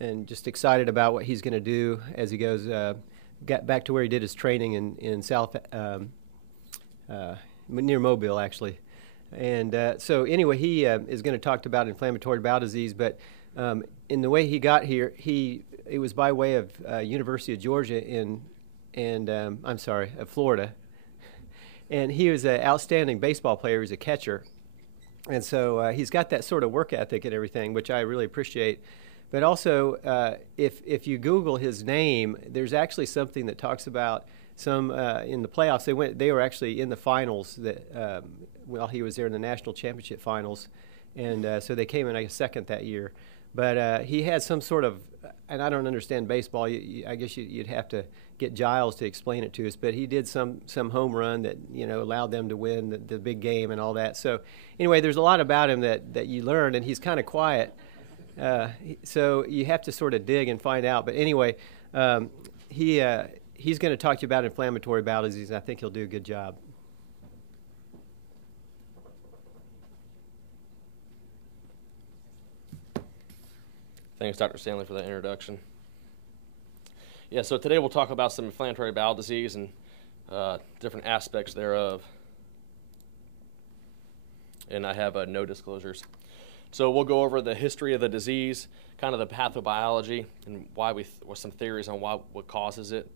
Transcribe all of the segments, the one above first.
and just excited about what he's going to do as he goes got back to where he did his training in South near Mobile, actually. And so anyway, he is going to talk about inflammatory bowel disease, but in the way he got here, it was by way of University of Georgia of Florida. And he was an outstanding baseball player. He's a catcher. And so he's got that sort of work ethic and everything, which I really appreciate. But also, if you Google his name, there's actually something that talks about some in the playoffs. They were actually in the finals while he was there in the national championship finals, and so they came in second that year. But he had some sort of, and I don't understand baseball. I guess you'd have to get Giles to explain it to us. But he did some home run that allowed them to win the big game and all that. So anyway, there's a lot about him that you learn, and he's kind of quiet. So you have to sort of dig and find out. But anyway, he's going to talk to you about inflammatory bowel disease, and I think he'll do a good job. Thanks, Dr. Stanley, for that introduction. Yeah, so today we'll talk about some inflammatory bowel disease and different aspects thereof. And I have no disclosures. So we'll go over the history of the disease, kind of the pathobiology, and with some theories on what causes it.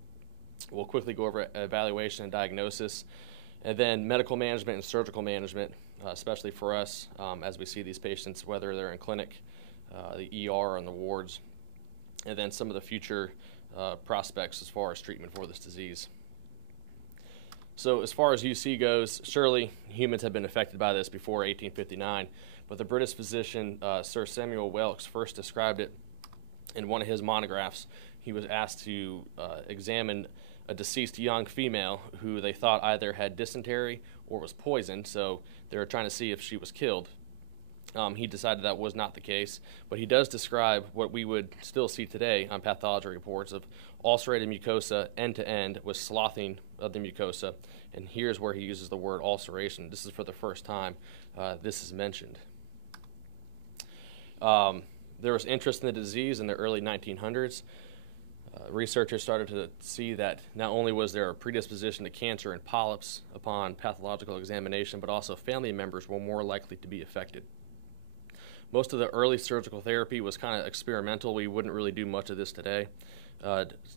We'll quickly go over evaluation and diagnosis, and then medical management and surgical management, especially for us as we see these patients, whether they're in clinic, the ER, or in the wards, and then some of the future prospects as far as treatment for this disease. So as far as UC goes, surely humans have been affected by this before 1859, but the British physician Sir Samuel Wilkes first described it in one of his monographs. He was asked to examine a deceased young female who they thought either had dysentery or was poisoned, so they were trying to see if she was killed. He decided that was not the case, but he does describe what we would still see today on pathology reports of ulcerated mucosa end to end with sloughing of the mucosa, and here's where he uses the word ulceration. This is for the first time this is mentioned. There was interest in the disease in the early 1900s. Researchers started to see that not only was there a predisposition to cancer and polyps upon pathological examination, but also family members were more likely to be affected. Most of the early surgical therapy was kind of experimental. We wouldn't really do much of this today.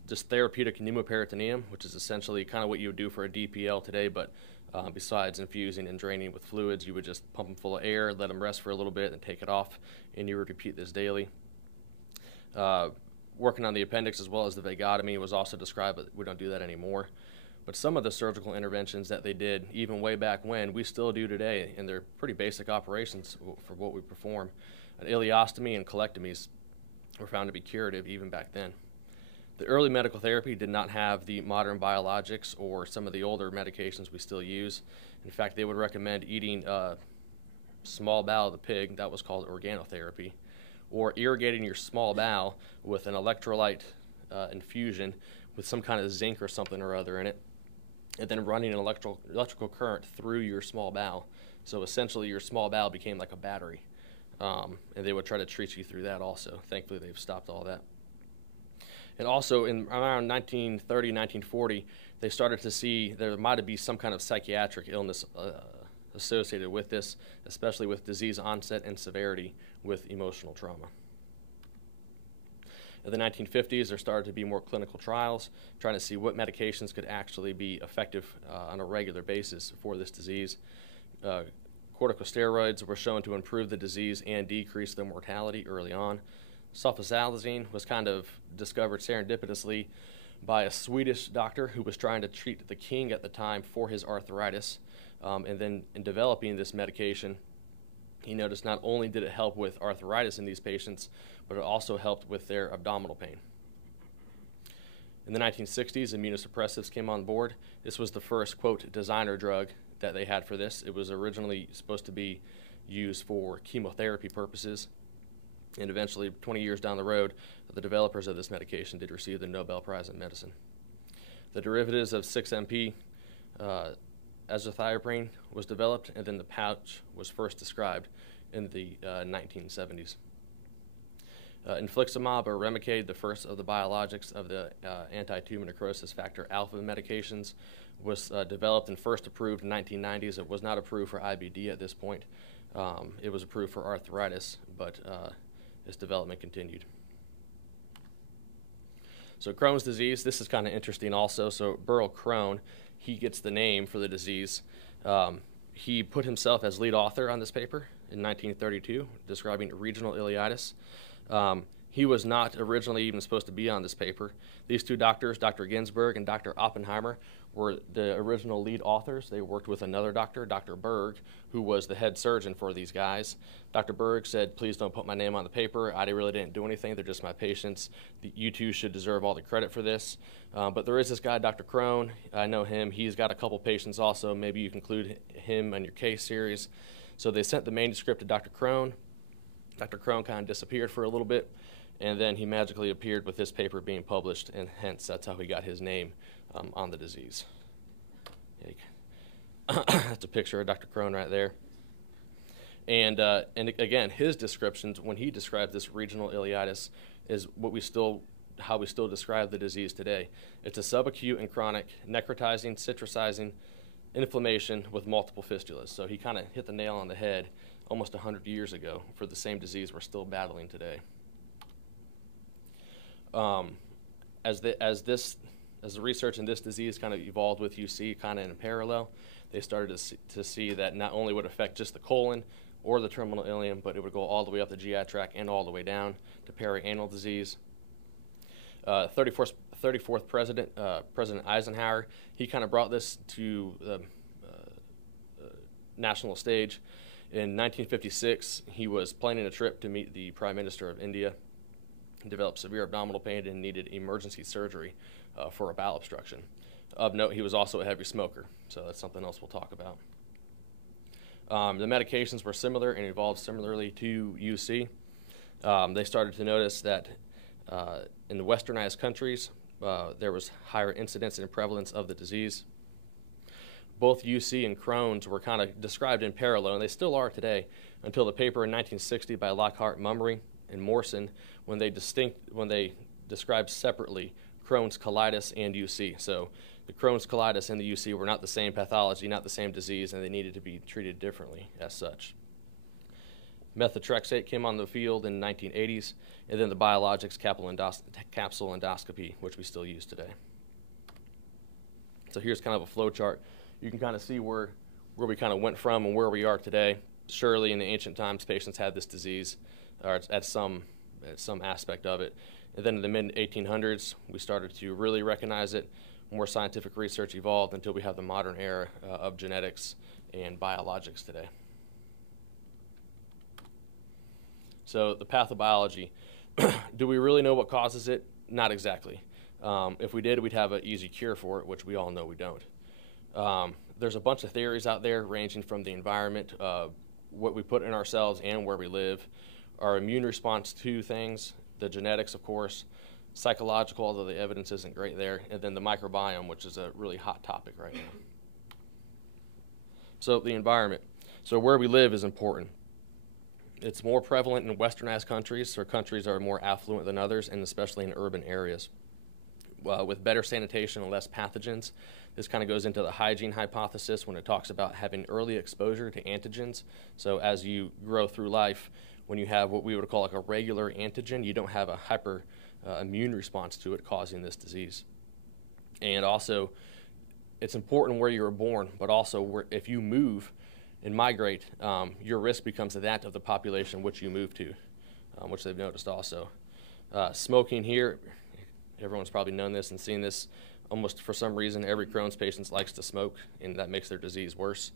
Just therapeutic pneumoperitoneum, which is essentially kind of what you would do for a DPL today, but besides infusing and draining with fluids, you would just pump them full of air, let them rest for a little bit, and take it off, and you would repeat this daily. Working on the appendix as well as the vagotomy was also described, but we don't do that anymore. But some of the surgical interventions that they did, even way back when, we still do today, and they're pretty basic operations for what we perform. An ileostomy and colectomies were found to be curative even back then. The early medical therapy did not have the modern biologics or some of the older medications we still use. In fact, they would recommend eating small bowel of the pig, that was called organotherapy, or irrigating your small bowel with an electrolyte infusion with some kind of zinc or something or other in it, and then running an electrical current through your small bowel. So essentially your small bowel became like a battery, and they would try to treat you through that also. Thankfully, they've stopped all that. And also in around 1930, 1940, they started to see there might be some kind of psychiatric illness associated with this, especially with disease onset and severity with emotional trauma. In the 1950s, there started to be more clinical trials trying to see what medications could actually be effective on a regular basis for this disease. Corticosteroids were shown to improve the disease and decrease the mortality early on. Sulfasalazine was kind of discovered serendipitously by a Swedish doctor who was trying to treat the king at the time for his arthritis. And then in developing this medication, he noticed not only did it help with arthritis in these patients, but it also helped with their abdominal pain. In the 1960s, immunosuppressives came on board. This was the first, quote, designer drug that they had for this. It was originally supposed to be used for chemotherapy purposes. And eventually, 20 years down the road, the developers of this medication did receive the Nobel Prize in Medicine. The derivatives of 6-MP, azathioprine, was developed, and then the pouch was first described in the 1970s. Infliximab or Remicade, the first of the biologics of the anti-tumor necrosis factor alpha medications, was developed and first approved in the 1990s. It was not approved for IBD at this point. It was approved for arthritis, but its development continued. So Crohn's disease, this is kind of interesting also. So Burl Crohn, he gets the name for the disease. He put himself as lead author on this paper in 1932, describing regional ileitis. He was not originally even supposed to be on this paper. These two doctors, Dr. Ginsberg and Dr. Oppenheimer, were the original lead authors. They worked with another doctor, Dr. Berg, who was the head surgeon for these guys. Dr. Berg said, please don't put my name on the paper. I really didn't do anything. They're just my patients. You two should deserve all the credit for this. But there is this guy, Dr. Crohn. I know him. He's got a couple patients also. Maybe you can include him in your case series. So they sent the manuscript to Dr. Crohn. Dr. Crohn kind of disappeared for a little bit, and then he magically appeared with this paper being published, and hence that's how he got his name on the disease. That's a picture of Dr. Crohn right there. And again, his descriptions, when he described this regional ileitis, is how we still describe the disease today. It's a subacute and chronic necrotizing, citrusizing inflammation with multiple fistulas. So he kind of hit the nail on the head almost 100 years ago for the same disease we're still battling today. As the research in this disease kind of evolved with UC kind of in parallel, they started to see that not only would it affect just the colon or the terminal ileum, but it would go all the way up the GI tract and all the way down to perianal disease. 34th President, President Eisenhower, he kind of brought this to the national stage. In 1956, he was planning a trip to meet the Prime Minister of India. He developed severe abdominal pain and needed emergency surgery for a bowel obstruction. Of note, he was also a heavy smoker, so that's something else we'll talk about. The medications were similar and evolved similarly to UC. They started to notice that in the westernized countries, there was higher incidence and prevalence of the disease. Both UC and Crohn's were kind of described in parallel, and they still are today, until the paper in 1960 by Lockhart, Mummery, and Morrison, when they described separately Crohn's colitis and UC. So the Crohn's colitis and the UC were not the same pathology, not the same disease, and they needed to be treated differently as such. Methotrexate came on the field in the 1980s, and then the biologics capsule endoscopy, which we still use today. So here's kind of a flow chart. You can kind of see where we kind of went from and where we are today. Surely in the ancient times, patients had this disease, or at some aspect of it. And then in the mid-1800s, we started to really recognize it. More scientific research evolved until we have the modern era of genetics and biologics today. So the pathobiology, do we really know what causes it? Not exactly. If we did, we'd have an easy cure for it, which we all know we don't. There's a bunch of theories out there ranging from the environment, what we put in ourselves and where we live, our immune response to things, the genetics, of course, psychological, although the evidence isn't great there, and then the microbiome, which is a really hot topic right now. So the environment. So where we live is important. It's more prevalent in westernized countries, or countries that are more affluent than others, and especially in urban areas. With better sanitation and less pathogens, this kind of goes into the hygiene hypothesis when it talks about having early exposure to antigens. So as you grow through life, when you have what we would call like a regular antigen, you don't have a hyper immune response to it causing this disease. And also, it's important where you were born, but also if you move and migrate, your risk becomes that of the population which you move to, which they've noticed also. Smoking here, everyone's probably known this and seen this. Almost for some reason, every Crohn's patient likes to smoke, and that makes their disease worse.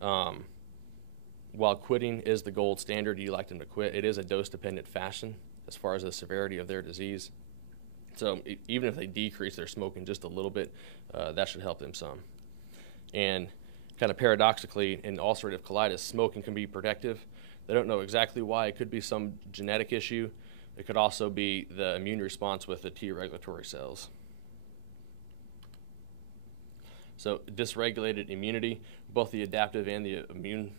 While quitting is the gold standard, you like them to quit, it is a dose-dependent fashion as far as the severity of their disease. So even if they decrease their smoking just a little bit, that should help them some. And kind of paradoxically, in ulcerative colitis, smoking can be protective. They don't know exactly why. It could be some genetic issue. It could also be the immune response with the T regulatory cells. So dysregulated immunity, both the adaptive and the immune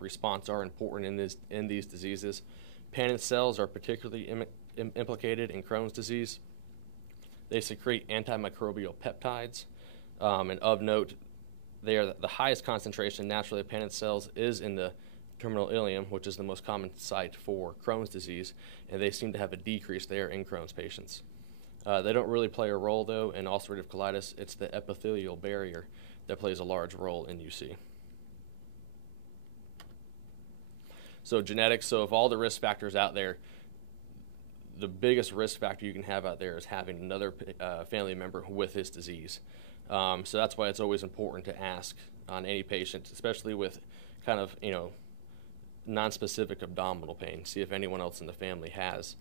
response are important in these diseases. Paneth cells are particularly implicated in Crohn's disease. They secrete antimicrobial peptides, and of note, they are the highest concentration naturally of Paneth cells is in the terminal ileum, which is the most common site for Crohn's disease, and they seem to have a decrease there in Crohn's patients. They don't really play a role, though, in ulcerative colitis. It's the epithelial barrier that plays a large role in UC. So genetics, so of all the risk factors out there, the biggest risk factor you can have out there is having another family member with this disease. So that's why it's always important to ask on any patient, especially with kind of, non-specific abdominal pain, see if anyone else in the family has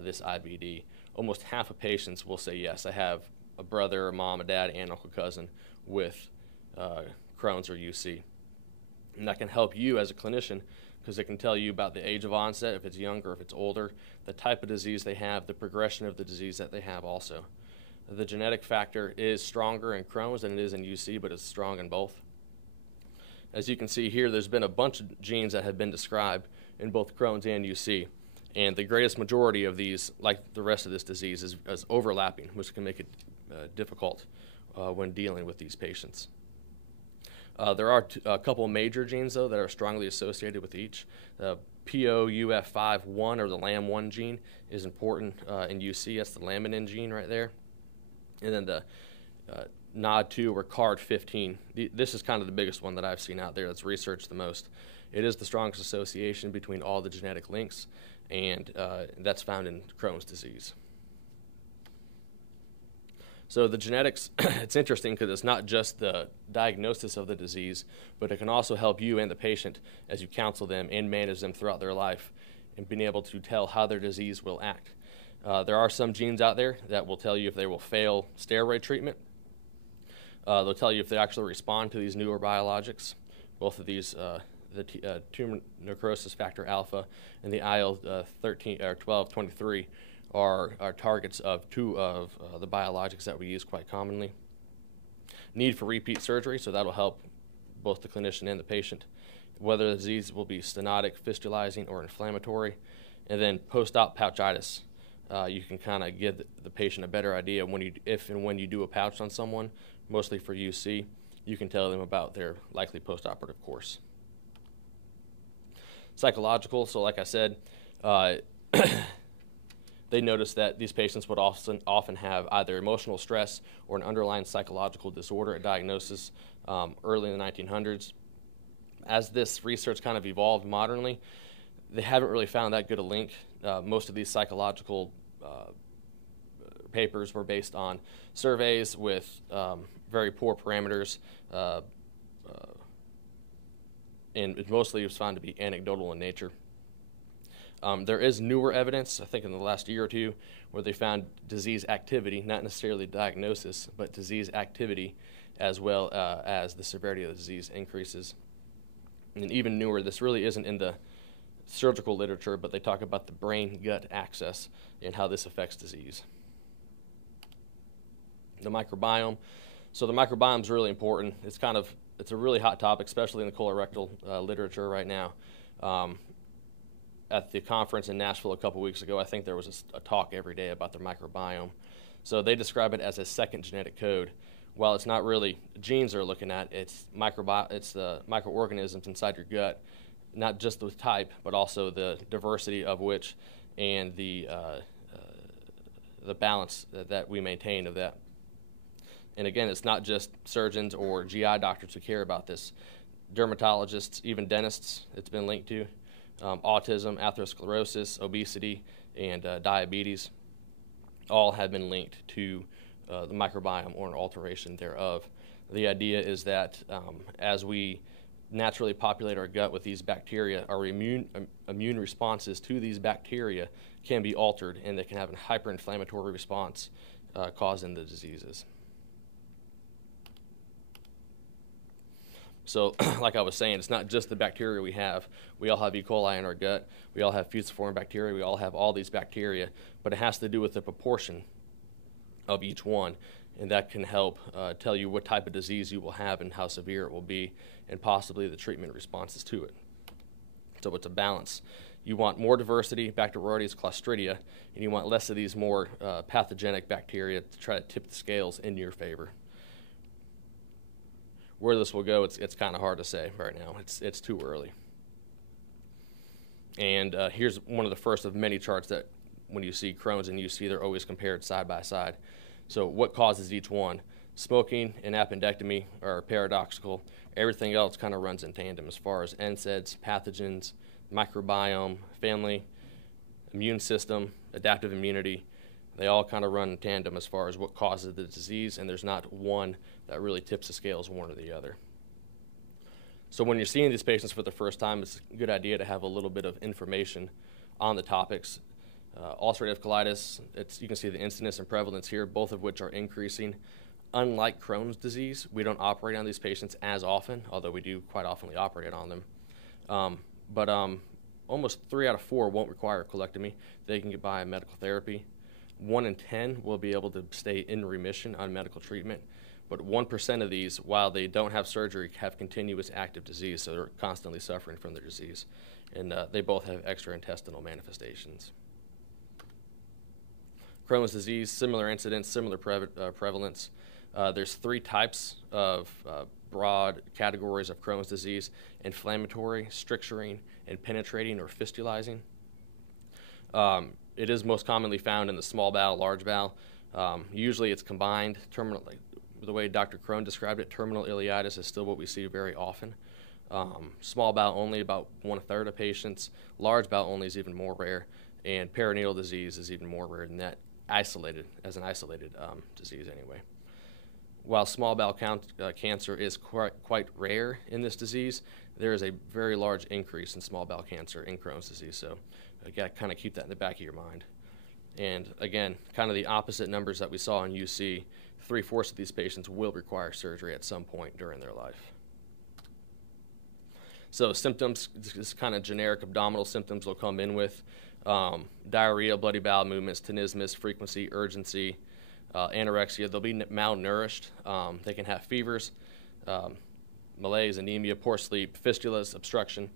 this IBD. Almost half of patients will say, yes, I have a brother, a mom, a dad, aunt, uncle, cousin with Crohn's or UC. And that can help you as a clinician because it can tell you about the age of onset, if it's younger, if it's older, the type of disease they have, the progression of the disease that they have also. The genetic factor is stronger in Crohn's than it is in UC, but it's strong in both. As you can see here, there's been a bunch of genes that have been described in both Crohn's and UC. And the greatest majority of these, like the rest of this disease, is overlapping, which can make it difficult when dealing with these patients. There are a couple major genes, though, that are strongly associated with each. POUF51, or the LAM1 gene, is important in UC. That's the laminin gene right there. And then the NOD2 or CARD15. This is kind of the biggest one that I've seen out there that's researched the most. It is the strongest association between all the genetic links, and that's found in Crohn's disease. So the genetics, it's interesting because it's not just the diagnosis of the disease, but it can also help you and the patient as you counsel them and manage them throughout their life and being able to tell how their disease will act. There are some genes out there that will tell you if they will fail steroid treatment. They'll tell you if they actually respond to these newer biologics. Both of these, the tumor necrosis factor alpha and the IL-13 or 12-23 are targets of two of the biologics that we use quite commonly. Need for repeat surgery, so that'll help both the clinician and the patient. Whether the disease will be stenotic, fistulizing, or inflammatory. And then post-op pouchitis. You can kind of give the patient a better idea if and when you do a pouch on someone, mostly for UC, you can tell them about their likely post-operative course. Psychological, so like I said, they noticed that these patients would often have either emotional stress or an underlying psychological disorder at diagnosis early in the 1900s. As this research kind of evolved modernly, they haven't really found that good a link. Most of these psychological papers were based on surveys with very poor parameters, and it mostly was found to be anecdotal in nature. There is newer evidence, I think in the last year or two, where they found disease activity, not necessarily diagnosis, but disease activity, as well as the severity of the disease increases. And even newer, this really isn't in the surgical literature, but they talk about the brain-gut axis and how this affects disease. The microbiome. So the microbiome is really important. It's a really hot topic, especially in the colorectal literature right now. At the conference in Nashville a couple weeks ago, I think there was a talk every day about the microbiome. So they describe it as a second genetic code. While it's not really genes they're looking at, it's the microorganisms inside your gut, not just the type, but also the diversity of which and the balance that we maintain of that. And again, it's not just surgeons or GI doctors who care about this. Dermatologists, even dentists, it's been linked to. Autism, atherosclerosis, obesity, and diabetes all have been linked to the microbiome or an alteration thereof. The idea is that as we naturally populate our gut with these bacteria, our immune responses to these bacteria can be altered, and they can have a hyperinflammatory response causing the diseases. So, like I was saying, it's not just the bacteria we have. We all have E. coli in our gut. We all have fusiform bacteria. We all have all these bacteria, but it has to do with the proportion of each one, and that can help tell you what type of disease you will have and how severe it will be, and possibly the treatment responses to it. So it's a balance. You want more diversity, Bacteroides, Clostridia, and you want less of these more pathogenic bacteria to try to tip the scales in your favor. Where this will go, it's kind of hard to say right now. It's too early. And here's one of the first of many charts that when you see Crohn's and UC, they're always compared side by side. So what causes each one? Smoking and appendectomy are paradoxical. Everything else kind of runs in tandem as far as NSAIDs, pathogens, microbiome, family, immune system, adaptive immunity. They all kind of run in tandem as far as what causes the disease, and there's not one that really tips the scales one or the other. So when you're seeing these patients for the first time, it's a good idea to have a little bit of information on the topics. Ulcerative colitis, you can see the incidence and prevalence here, both of which are increasing. Unlike Crohn's disease, we don't operate on these patients as often, although we do quite often operate on them. But almost 3 out of 4 won't require a colectomy. They can get by on medical therapy. 1 in 10 will be able to stay in remission on medical treatment. But 1% of these, while they don't have surgery, have continuous active disease, so they're constantly suffering from their disease. And they both have extraintestinal manifestations. Crohn's disease, similar incidence, similar prevalence. There's 3 types of broad categories of Crohn's disease: inflammatory, stricturing, and penetrating or fistulizing. It is most commonly found in the small bowel, large bowel. Usually it's combined. Terminal, like the way Dr. Crohn described it, terminal ileitis is still what we see very often. Small bowel only, about 1/3 of patients. Large bowel only is even more rare. And peritoneal disease is even more rare than that, as an isolated disease anyway. While small bowel cancer is quite rare in this disease, there is a very large increase in small bowel cancer in Crohn's disease. So you got to kind of keep that in the back of your mind. And again, kind of the opposite numbers that we saw in UC, 3/4 of these patients will require surgery at some point during their life. So symptoms, this kind of generic abdominal symptoms will come in with diarrhea, bloody bowel movements, tenesmus, frequency, urgency, anorexia. They'll be malnourished. They can have fevers, malaise, anemia, poor sleep, fistulas, obstruction.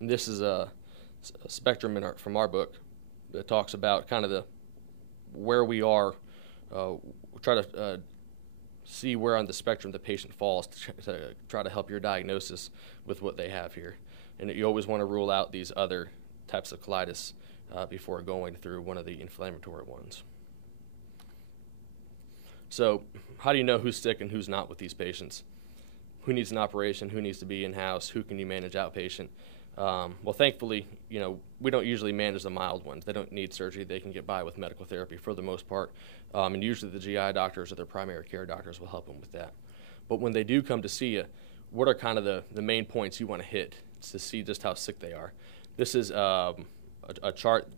And this is a spectrum from our book that talks about kind of where we are. Try to see where on the spectrum the patient falls to try to help your diagnosis with what they have here. And you always want to rule out these other types of colitis before going through one of the inflammatory ones. So how do you know who's sick and who's not with these patients? Who needs an operation? Who needs to be in-house? Who can you manage outpatient? Well, thankfully, we don't usually manage the mild ones. They don't need surgery. They can get by with medical therapy for the most part. And usually the GI doctors or their primary care doctors will help them with that. But when they do come to see you, what are kind of the main points you want to hit to see just how sick they are? This is a chart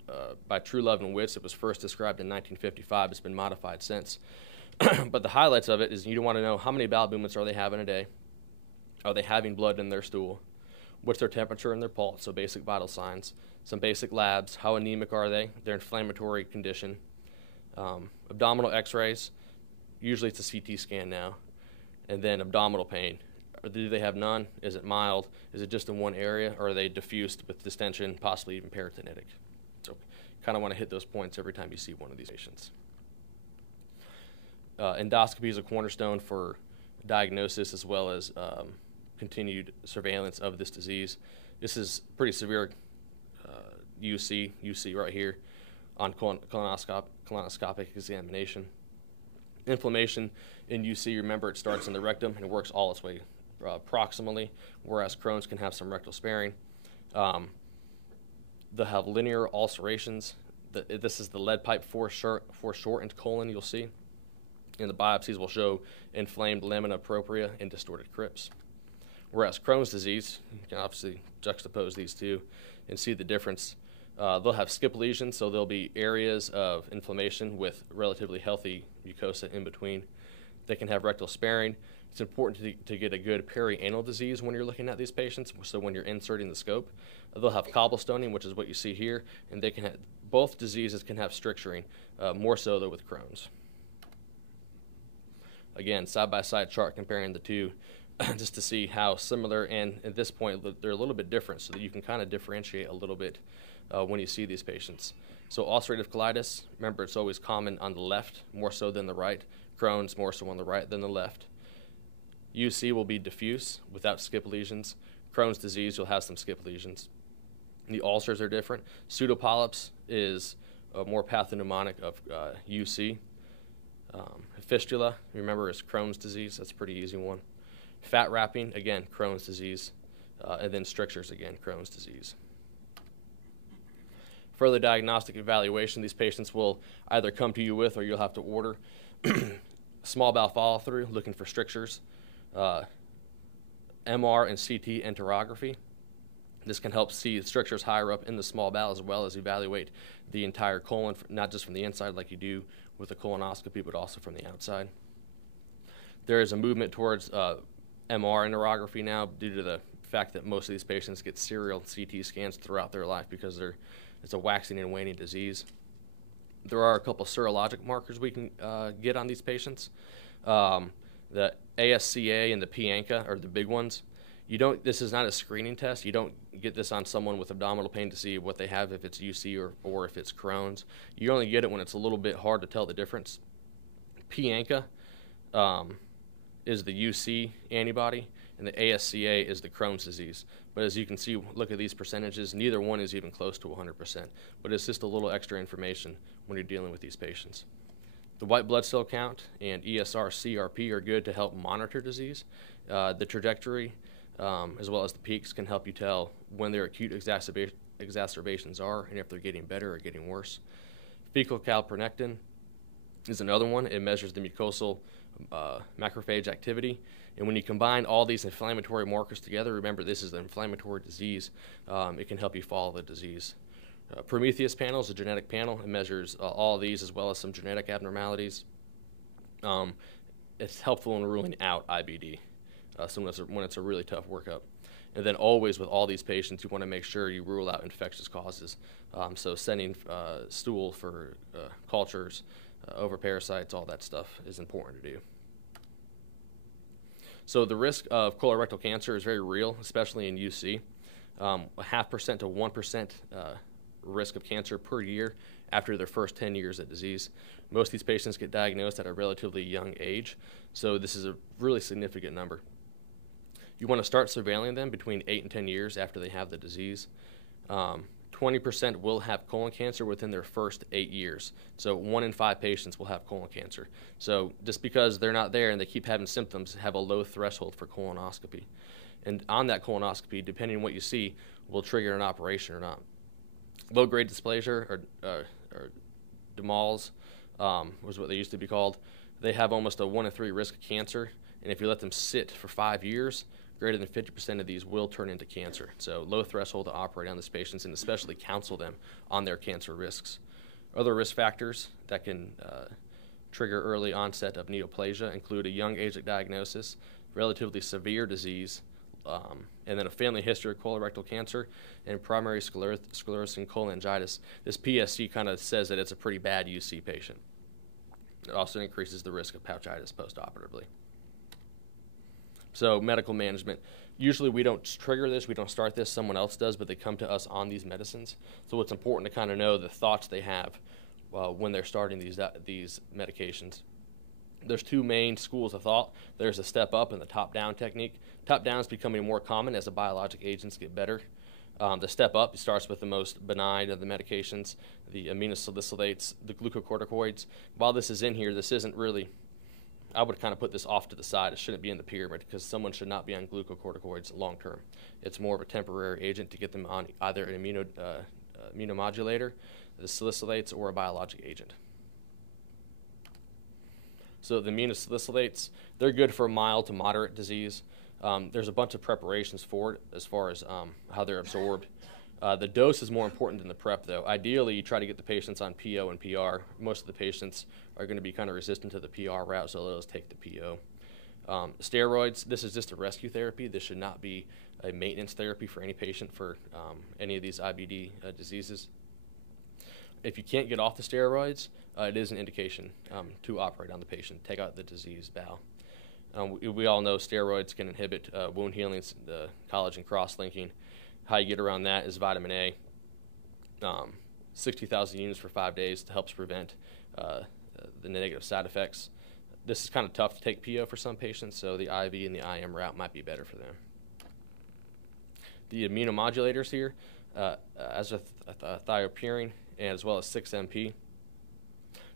by True Love and Witz. It was first described in 1955. It's been modified since. But the highlights of it is you want to know how many bowel movements are they having a day? Are they having blood in their stool? What's their temperature and their pulse, so basic vital signs. Some basic labs. How anemic are they? Their inflammatory condition. Abdominal x-rays. Usually it's a CT scan now. And then abdominal pain. Do they have none? Is it mild? Is it just in one area? Or are they diffused with distension, possibly even peritonitic? So kind of want to hit those points every time you see one of these patients. Endoscopy is a cornerstone for diagnosis as well as continued surveillance of this disease. This is pretty severe UC right here on colonoscopic examination. Inflammation in UC, remember, it starts in the rectum and it works all its way proximally, whereas Crohn's can have some rectal sparing. They'll have linear ulcerations. This is the lead pipe foreshortened colon you'll see. And the biopsies will show inflamed lamina propria and distorted crypts. Whereas Crohn's disease, you can obviously juxtapose these two and see the difference. They'll have skip lesions, so there'll be areas of inflammation with relatively healthy mucosa in between. They can have rectal sparing. It's important to get a good perianal disease when you're looking at these patients, so when you're inserting the scope. They'll have cobblestoning, which is what you see here, and they can have, both diseases can have stricturing, more so though with Crohn's. Again, side-by-side chart comparing the two. just to see how similar, and at this point they're a little bit different, so that you can kind of differentiate a little bit when you see these patients. So ulcerative colitis, remember, it's always common on the left more so than the right. Crohn's more so on the right than the left. UC will be diffuse without skip lesions. Crohn's disease, you'll have some skip lesions. The ulcers are different. Pseudopolyps is more pathognomonic of UC. Fistula, remember, is Crohn's disease. That's a pretty easy one. Fat wrapping, again, Crohn's disease. And then strictures, again, Crohn's disease. Further diagnostic evaluation, these patients will either come to you with, or you'll have to order small bowel follow-through, looking for strictures, MR and CT enterography. This can help see strictures higher up in the small bowel, as well as evaluate the entire colon, not just from the inside like you do with a colonoscopy, but also from the outside. There is a movement towards MR enterography now due to the fact that most of these patients get serial CT scans throughout their life because it's a waxing and waning disease. There are a couple serologic markers we can get on these patients. The ASCA and the PANCA are the big ones. This is not a screening test. You don't get this on someone with abdominal pain to see what they have, if it's UC or if it's Crohn's. You only get it when it's a little bit hard to tell the difference. PANCA is the UC antibody, and the ASCA is the Crohn's disease. But as you can see, look at these percentages. Neither one is even close to 100%. But it's just a little extra information when you're dealing with these patients. The white blood cell count and ESR-CRP are good to help monitor disease. The trajectory, as well as the peaks, can help you tell when their acute exacerbations are and if they're getting better or getting worse. Fecal calpernectin is another one. It measures the mucosal macrophage activity. And when you combine all these inflammatory markers together, remember, this is an inflammatory disease, it can help you follow the disease. Prometheus panel is a genetic panel. It measures all of these as well as some genetic abnormalities. It's helpful in ruling out IBD, so when it's a really tough workup. And then always with all these patients, you want to make sure you rule out infectious causes. So sending stool for cultures, over parasites, all that stuff is important to do. So the risk of colorectal cancer is very real, especially in UC. 0.5% to 1% risk of cancer per year after their first 10 years of disease. Most of these patients get diagnosed at a relatively young age, so this is a really significant number. You want to start surveilling them between 8 and 10 years after they have the disease. 20% will have colon cancer within their first 8 years. So 1 in 5 patients will have colon cancer. So just because they're not there and they keep having symptoms, have a low threshold for colonoscopy. And on that colonoscopy, depending on what you see, will trigger an operation or not. Low-grade dysplasia, or DMALS, was what they used to be called. They have almost a 1 in 3 risk of cancer, and if you let them sit for 5 years, greater than 50% of these will turn into cancer. So low threshold to operate on these patients and especially counsel them on their cancer risks. Other risk factors that can trigger early onset of neoplasia include a young age of diagnosis, relatively severe disease, and then a family history of colorectal cancer and primary sclerosing cholangitis. This PSC kind of says that it's a pretty bad UC patient. It also increases the risk of pouchitis postoperatively. So medical management, usually we don't trigger this, we don't start this, someone else does, but they come to us on these medicines. So it's important to kind of know the thoughts they have when they're starting these medications. There's 2 main schools of thought. There's a step up and the top down technique. Top down is becoming more common as the biologic agents get better. The step up starts with the most benign of the medications, the aminosalicylates, the glucocorticoids. While this is in here, this isn't really, I would kind of put this off to the side. It shouldn't be in the pyramid because someone should not be on glucocorticoids long term. It's more of a temporary agent to get them on either an immunomodulator, the salicylates, or a biologic agent. So the aminosalicylates, they're good for mild to moderate disease. There's a bunch of preparations for it as far as how they're absorbed. The dose is more important than the prep, though. Ideally, you try to get the patients on PO and PR. Most of the patients are going to be kind of resistant to the PR route, so let us take the PO. Steroids, this is just a rescue therapy. This should not be a maintenance therapy for any patient for any of these IBD diseases. If you can't get off the steroids, it is an indication to operate on the patient, take out the diseased bowel. We all know steroids can inhibit wound healing, the collagen cross-linking. How you get around that is vitamin A. 60,000 units for 5 days helps prevent the negative side effects. This is kind of tough to take PO for some patients, so the IV and the IM route might be better for them. The immunomodulators here, thiopurine and as well as 6-MP.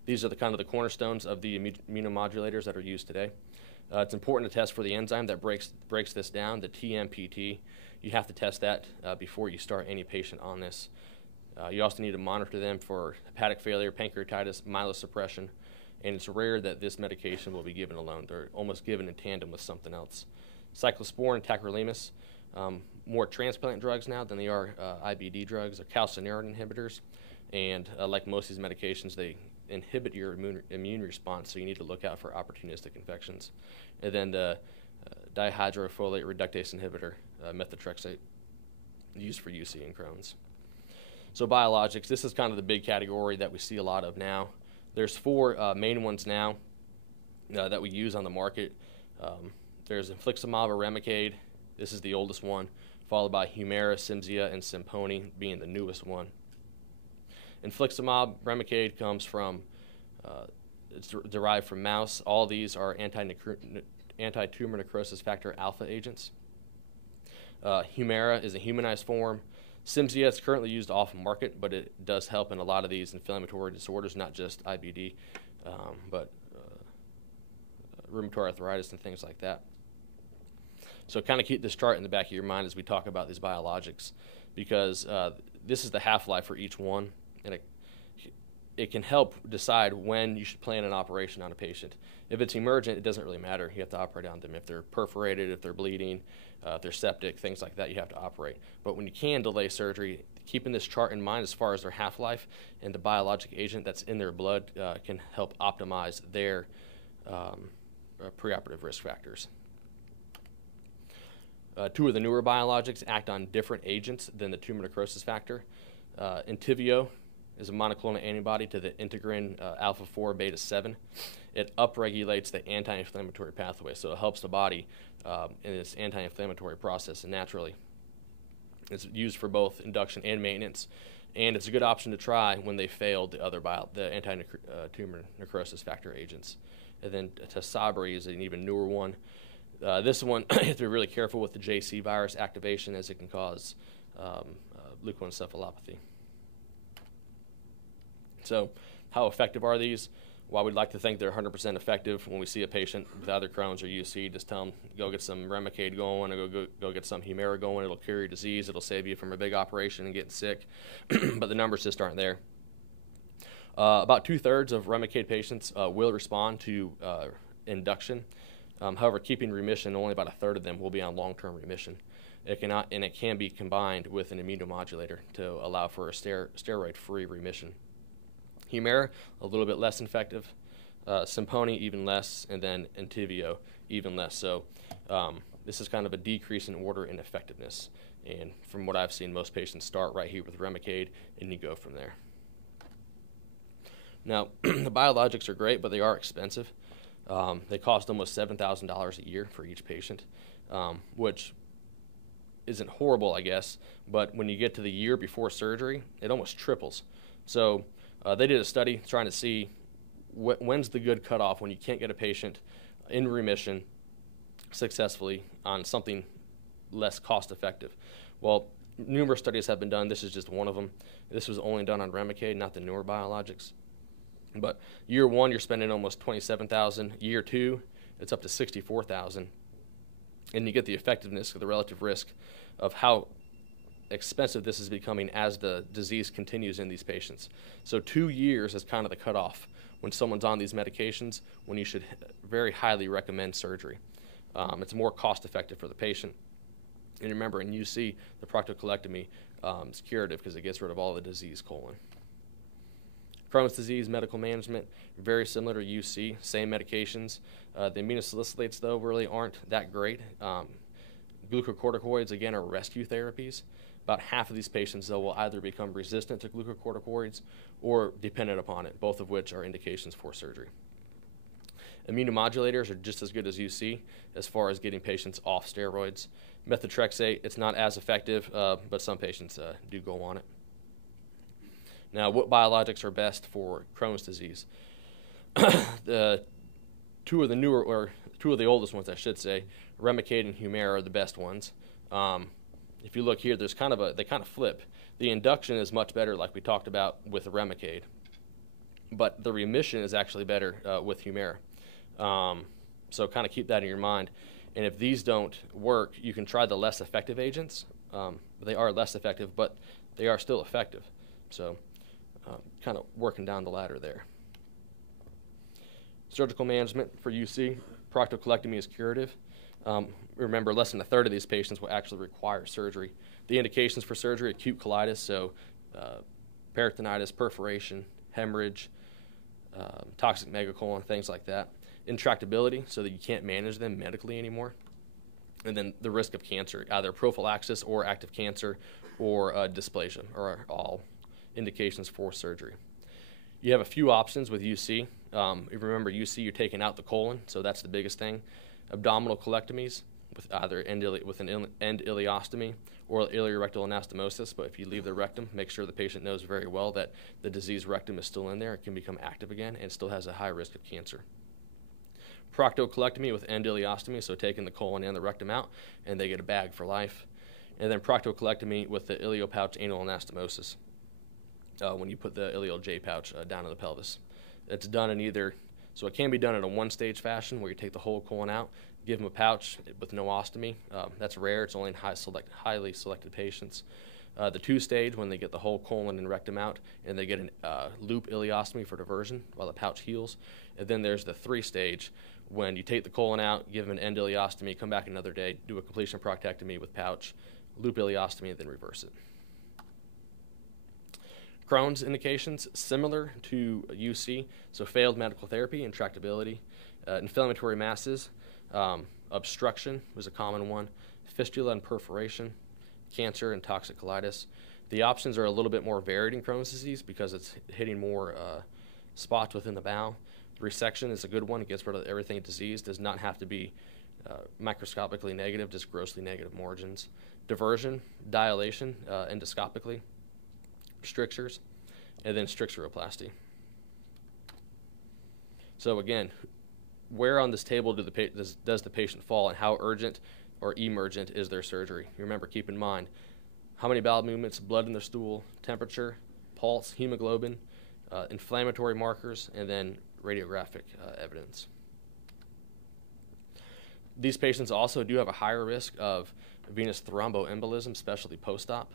These are the kind of the cornerstones of the immunomodulators that are used today. It's important to test for the enzyme that breaks this down, the TMPT. You have to test that before you start any patient on this. You also need to monitor them for hepatic failure, pancreatitis, myelosuppression, and it's rare that this medication will be given alone. They're almost given in tandem with something else. Cyclosporin and tacrolimus, more transplant drugs now than they are IBD drugs, are calcineurin inhibitors, and like most of these medications, they inhibit your immune response, so you need to look out for opportunistic infections. And then the dihydrofolate reductase inhibitor, methotrexate, used for UC and Crohn's. So biologics, this is kind of the big category that we see a lot of now. There's 4 main ones now that we use on the market. There's infliximab or Remicade. This is the oldest one, followed by Humira, Cimzia, and Simponi being the newest one. Infliximab, Remicade comes from, it's derived from mouse. All these are anti-tumor necrosis factor alpha agents. Humira is a humanized form. Cimzia is currently used off market, but it does help in a lot of these inflammatory disorders, not just IBD, but rheumatoid arthritis and things like that. So kind of keep this chart in the back of your mind as we talk about these biologics, because this is the half-life for each one, and it can help decide when you should plan an operation on a patient. If it's emergent, it doesn't really matter. You have to operate on them. If they're perforated, if they're bleeding, if they're septic, things like that, you have to operate. But when you can delay surgery, keeping this chart in mind as far as their half-life and the biologic agent that's in their blood can help optimize their preoperative risk factors. 2 of the newer biologics act on different agents than the tumor necrosis factor. Entyvio is a monoclonal antibody to the integrin alpha-4 beta-7. It upregulates the anti-inflammatory pathway, so it helps the body in its anti-inflammatory process naturally. It's used for both induction and maintenance, and it's a good option to try when they failed the anti-tumor necrosis factor agents. And then Tesabri is an even newer one. This one, you have to be really careful with the JC virus activation, as it can cause leukoencephalopathy. So how effective are these? While we'd like to think they're 100% effective, when we see a patient with either Crohn's or UC, just tell them, go get some Remicade going, or go get some Humira going. It'll cure your disease. It'll save you from a big operation and getting sick. But the numbers just aren't there. About 2/3 of Remicade patients will respond to induction. However, keeping remission, only about 1/3 of them will be on long-term remission. It can be combined with an immunomodulator to allow for a steroid-free remission. Humira, a little bit less effective. Simponi, even less, and then Entyvio, even less. So this is kind of a decrease in order in effectiveness. And from what I've seen, most patients start right here with Remicade, and you go from there. Now, the biologics are great, but they are expensive. They cost almost $7,000 a year for each patient, which isn't horrible, I guess, but when you get to the year before surgery, it almost triples. So they did a study trying to see when's the good cutoff when you can't get a patient in remission successfully on something less cost-effective. Well, numerous studies have been done. This is just one of them. This was only done on Remicade, not the newer biologics. But year 1, you're spending almost $27,000. Year 2, it's up to $64,000. And you get the effectiveness, the relative risk of how expensive this is becoming as the disease continues in these patients. So 2 years is kind of the cutoff when someone's on these medications, when you should very highly recommend surgery. It's more cost-effective for the patient. And remember, in UC, the proctocolectomy is curative because it gets rid of all the disease colon. Crohn's disease medical management, very similar to UC, same medications. The aminosalicylates, though, really aren't that great. Glucocorticoids, again, are rescue therapies. About half of these patients, though, will either become resistant to glucocorticoids or dependent upon it, both of which are indications for surgery. Immunomodulators are just as good as UC as far as getting patients off steroids. Methotrexate, it's not as effective, but some patients do go on it. Now, what biologics are best for Crohn's disease? Two of the oldest ones, I should say, Remicade and Humira are the best ones. If you look here, they kind of flip. The induction is much better, like we talked about with Remicade, but the remission is actually better with Humira. So kind of keep that in your mind. And if these don't work, you can try the less effective agents. They are less effective, but they are still effective. So kind of working down the ladder there. Surgical management for UC, proctocolectomy is curative. Remember, less than a third of these patients will actually require surgery. The indications for surgery, acute colitis, so peritonitis, perforation, hemorrhage, toxic megacolon, things like that. Intractability, so that you can't manage them medically anymore. And then the risk of cancer, either prophylaxis or active cancer or dysplasia are all indications for surgery. You have a few options with UC. If you remember UC, you're taking out the colon, so that's the biggest thing. Abdominal colectomies with either an end ileostomy or ileorectal anastomosis, but if you leave the rectum, make sure the patient knows very well that the diseased rectum is still in there. It can become active again and still has a high risk of cancer. Proctocolectomy with end ileostomy, so taking the colon and the rectum out, and they get a bag for life. And then proctocolectomy with the ileopouch anal anastomosis, when you put the ileal J pouch down in the pelvis. It's done in either, so it can be done in a one-stage fashion where you take the whole colon out, give them a pouch with no ostomy. That's rare. It's only in highly selected patients. The two-stage, when they get the whole colon and rectum out, and they get a loop ileostomy for diversion while the pouch heals. And then there's the three-stage, when you take the colon out, give them an end ileostomy, come back another day, do a completion proctectomy with pouch, loop ileostomy, and then reverse it. Crohn's indications, similar to UC, so failed medical therapy, intractability, inflammatory masses, obstruction was a common one, fistula and perforation, cancer and toxic colitis. The options are a little bit more varied in Crohn's disease because it's hitting more spots within the bowel. Resection is a good one. It gets rid of everything diseased. Does not have to be microscopically negative, just grossly negative margins. Diversion, dilation endoscopically, strictures, and then strixuroplasty. So again, where on this table does the patient fall, and how urgent or emergent is their surgery? You remember, keep in mind, how many bowel movements, blood in their stool, temperature, pulse, hemoglobin, inflammatory markers, and then radiographic evidence. These patients also do have a higher risk of venous thromboembolism, especially post-op.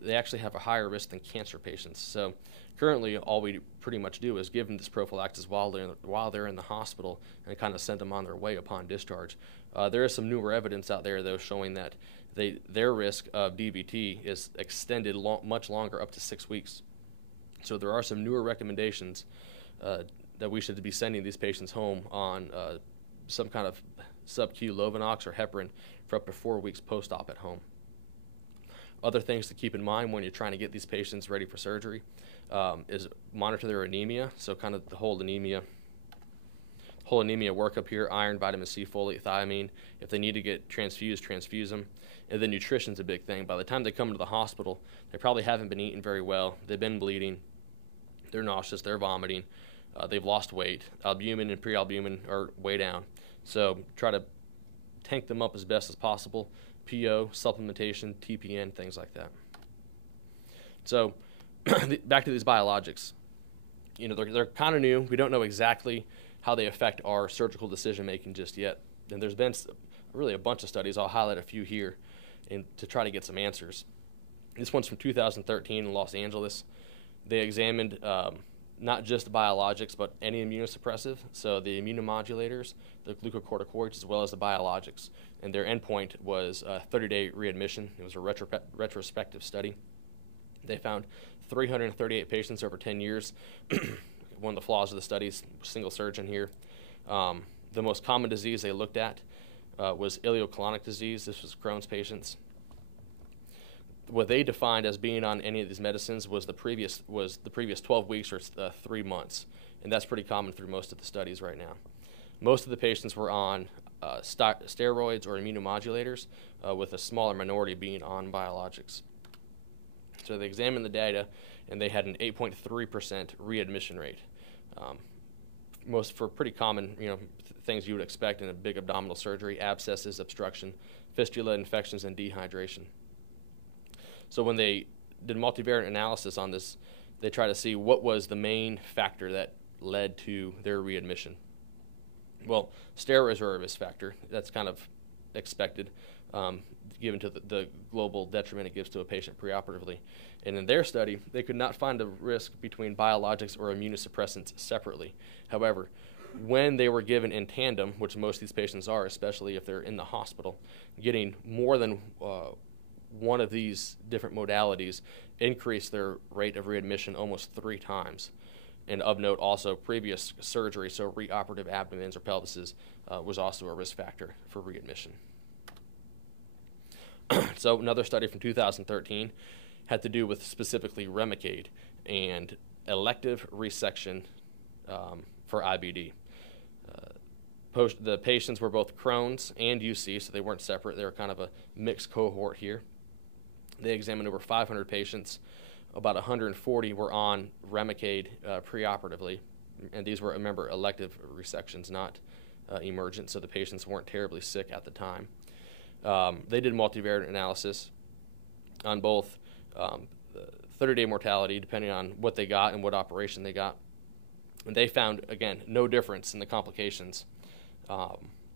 They actually have a higher risk than cancer patients. So currently, all we pretty much do is give them this prophylaxis while they're in the hospital and kind of send them on their way upon discharge. There is some newer evidence out there, though, showing that their risk of DVT is extended much longer, up to 6 weeks. So there are some newer recommendations that we should be sending these patients home on some kind of sub-Q Lovenox or heparin for up to 4 weeks post-op at home. Other things to keep in mind when you're trying to get these patients ready for surgery is monitor their anemia. So kind of the whole anemia workup here: iron, vitamin C, folate, thiamine. If they need to get transfused, transfuse them. And then nutrition's a big thing. By the time they come to the hospital, they probably haven't been eating very well. They've been bleeding. They're nauseous. They're vomiting. They've lost weight. Albumin and prealbumin are way down. So try to tank them up as best as possible. PO, supplementation, TPN, things like that. So back to these biologics. You know, they're kind of new. We don't know exactly how they affect our surgical decision making just yet. And there's been really a bunch of studies. I'll highlight a few here to try to get some answers. This one's from 2013 in Los Angeles. They examined not just biologics, but any immunosuppressive, so the immunomodulators, the glucocorticoids, as well as the biologics. And their endpoint was 30-day readmission. It was a retrospective study. They found 338 patients over 10 years. One of the flaws of the studies, single surgeon here. The most common disease they looked at was ileocolonic disease. This was Crohn's patients. What they defined as being on any of these medicines was the previous 12 weeks or 3 months, and that's pretty common through most of the studies right now. Most of the patients were on steroids or immunomodulators, with a smaller minority being on biologics. So they examined the data, and they had an 8.3% readmission rate. Most for pretty common, things you would expect in a big abdominal surgery: abscesses, obstruction, fistula, infections, and dehydration. So when they did multivariate analysis on this, they tried to see what was the main factor that led to their readmission. Well, steroids are a risk factor. That's kind of expected, given to the global detriment it gives to a patient preoperatively. And in their study, they could not find a risk between biologics or immunosuppressants separately. However, when they were given in tandem, which most of these patients are, especially if they're in the hospital, getting more than one of these different modalities increased their rate of readmission almost 3 times. And of note, also previous surgery, so reoperative abdomens or pelvises, was also a risk factor for readmission. So another study from 2013 had to do with specifically Remicade and elective resection for IBD. The patients were both Crohn's and UC, so they weren't separate. They were kind of a mixed cohort here. They examined over 500 patients. About 140 were on Remicade preoperatively, and these were, remember, elective resections, not emergent, so the patients weren't terribly sick at the time. They did multivariate analysis on both 30-day mortality, depending on what they got and what operation they got. And they found, again, no difference in the complications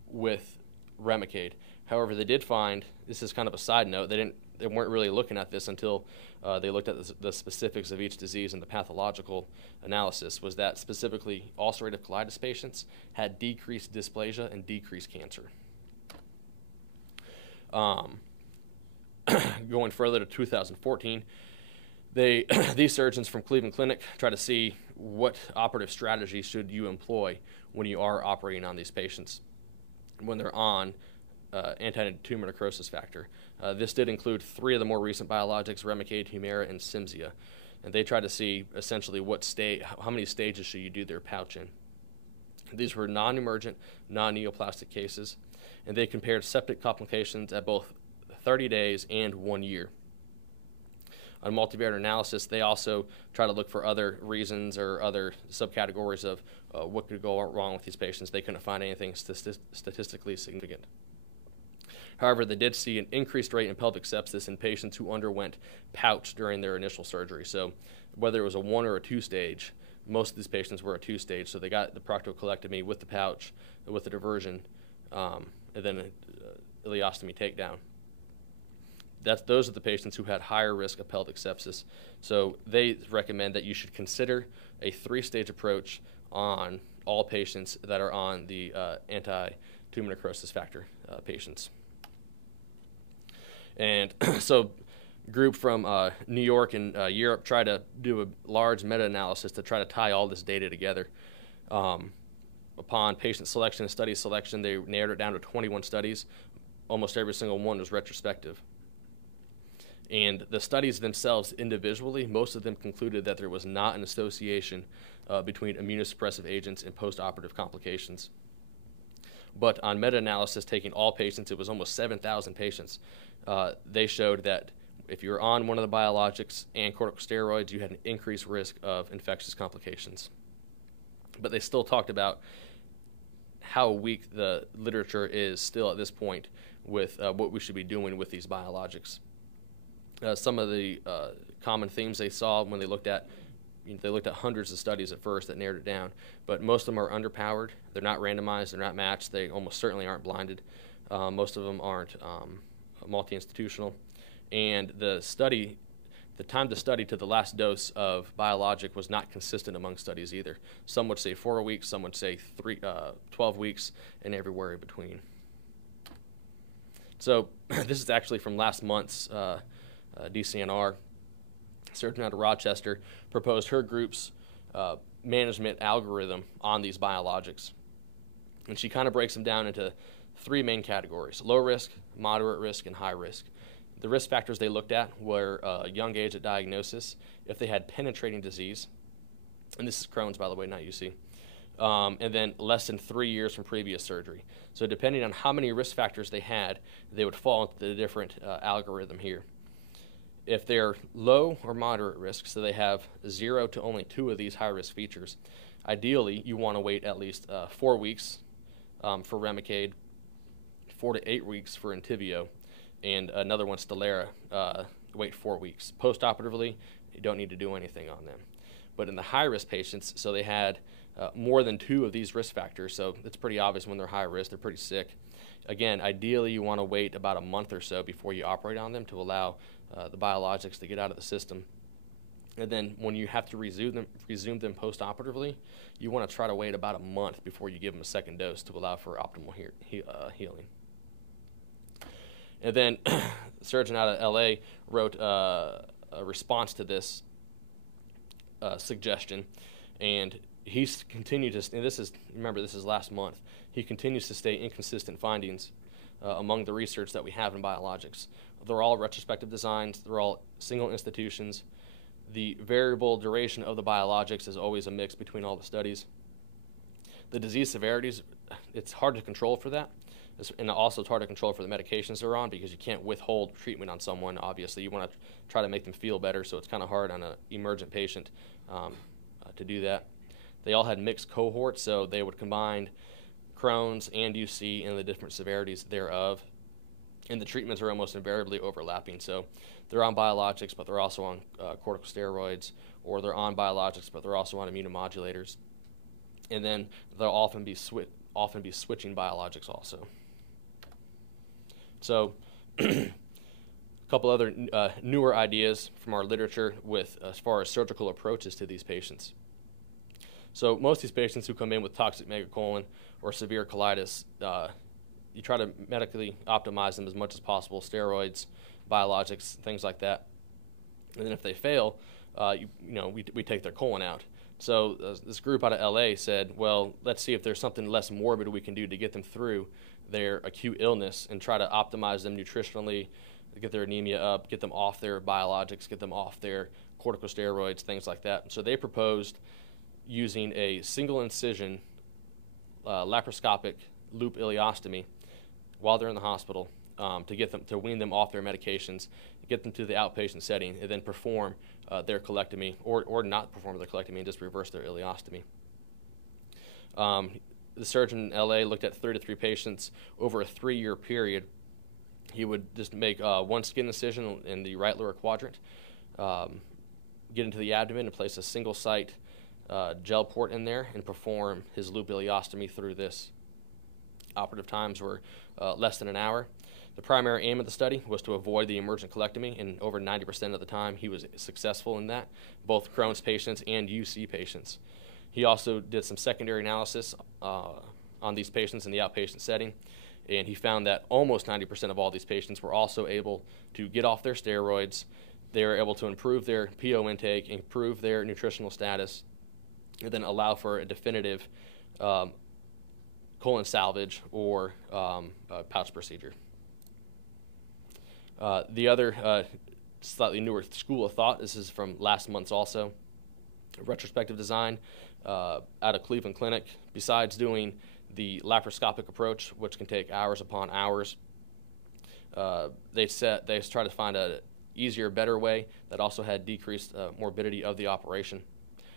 with Remicade. However, they did find, this is kind of a side note, they weren't really looking at this until they looked at the specifics of each disease, and the pathological analysis was that specifically ulcerative colitis patients had decreased dysplasia and decreased cancer. Going further to 2014, these surgeons from Cleveland Clinic try to see what operative strategy should you employ when you are operating on these patients when they're on anti-tumor necrosis factor. This did include 3 of the more recent biologics: Remicade, Humira, and Cimzia. And they tried to see essentially how many stages should you do their pouch in. These were non-emergent, non-neoplastic cases, and they compared septic complications at both 30 days and 1 year. On multivariate analysis, they also try to look for other reasons or other subcategories of what could go wrong with these patients. They couldn't find anything statistically significant. However, they did see an increased rate in pelvic sepsis in patients who underwent pouch during their initial surgery. So whether it was a 1 or a 2 stage, most of these patients were a 2 stage. So they got the proctocolectomy with the pouch, with the diversion, and then an ileostomy takedown. Those are the patients who had higher risk of pelvic sepsis. So they recommend that you should consider a 3-stage approach on all patients that are on the anti-tumor necrosis factor patients. And so group from New York and Europe tried to do a large meta-analysis to try to tie all this data together. Upon patient selection and study selection, they narrowed it down to 21 studies. Almost every single one was retrospective. And the studies themselves individually, most of them concluded that there was not an association between immunosuppressive agents and postoperative complications. But on meta-analysis, taking all patients, it was almost 7,000 patients. They showed that if you're on one of the biologics and corticosteroids, you had an increased risk of infectious complications. But they still talked about how weak the literature is still at this point with what we should be doing with these biologics. Some of the common themes they saw when they looked at hundreds of studies at first that narrowed it down, but most of them are underpowered. They're not randomized. They're not matched. They almost certainly aren't blinded. Most of them aren't multi-institutional. And the time to study to the last dose of biologic was not consistent among studies either. Some would say 4 weeks, some would say 12 weeks, and everywhere in between. So this is actually from last month's DCNR. Surgeon out of Rochester proposed her group's management algorithm on these biologics. And she kind of breaks them down into 3 main categories: low risk, moderate risk, and high risk. The risk factors they looked at were young age at diagnosis, if they had penetrating disease, and this is Crohn's, by the way, not UC, and then less than 3 years from previous surgery. So depending on how many risk factors they had, they would fall into the different algorithm here. If they're low or moderate risk, so they have 0 to only 2 of these high-risk features, ideally you want to wait at least 4 weeks for Remicade, 4 to 8 weeks for Entyvio, and another one, Stelara, wait 4 weeks. Post-operatively, you don't need to do anything on them. But in the high-risk patients, so they had more than 2 of these risk factors, so it's pretty obvious when they're high risk, they're pretty sick. Again, ideally you want to wait about a month or so before you operate on them to allow the biologics to get out of the system. And then when you have to resume them post-operatively, you want to try to wait about a month before you give them a second dose to allow for optimal healing. And then a surgeon out of LA wrote a response to this suggestion, and he's continued to, and this is last month, he continues to state inconsistent findings among the research that we have in biologics. They're all retrospective designs, they're all single institutions. The variable duration of the biologics is always a mix between all the studies. The disease severities, it's hard to control for that. And also it's hard to control for the medications they're on because you can't withhold treatment on someone, obviously. You want to try to make them feel better, so it's kind of hard on an emergent patient to do that. They all had mixed cohorts, so they would combine Crohn's and UC and the different severities thereof. And the treatments are almost invariably overlapping. So they're on biologics, but they're also on corticosteroids, or they're on biologics, but they're also on immunomodulators. And then they'll often be switching biologics also. So a couple other newer ideas from our literature with as far as surgical approaches to these patients. So most of these patients who come in with toxic megacolon or severe colitis, you try to medically optimize them as much as possible, steroids, biologics, things like that. And then if they fail, we take their colon out. So this group out of LA said, well, let's see if there's something less morbid we can do to get them through their acute illness and try to optimize them nutritionally, get their anemia up, get them off their biologics, get them off their corticosteroids, things like that. So they proposed using a single incision laparoscopic loop ileostomy while they're in the hospital to wean them off their medications, get them to the outpatient setting, and then perform their colectomy or not perform their colectomy and just reverse their ileostomy. The surgeon in LA looked at 33 patients over a 3-year period. He would just make one skin incision in the right lower quadrant, get into the abdomen and place a single site gel port in there and perform his loop ileostomy through this. Operative times were less than an hour. The primary aim of the study was to avoid the emergent colectomy, and over 90% of the time he was successful in that, both Crohn's patients and UC patients. He also did some secondary analysis on these patients in the outpatient setting, and he found that almost 90% of all these patients were also able to get off their steroids. They were able to improve their PO intake, improve their nutritional status, and then allow for a definitive colon salvage or pouch procedure. The other slightly newer school of thought, this is from last month's also, retrospective design out of Cleveland Clinic. Besides doing the laparoscopic approach, which can take hours upon hours, they tried to find a easier, better way that also had decreased morbidity of the operation.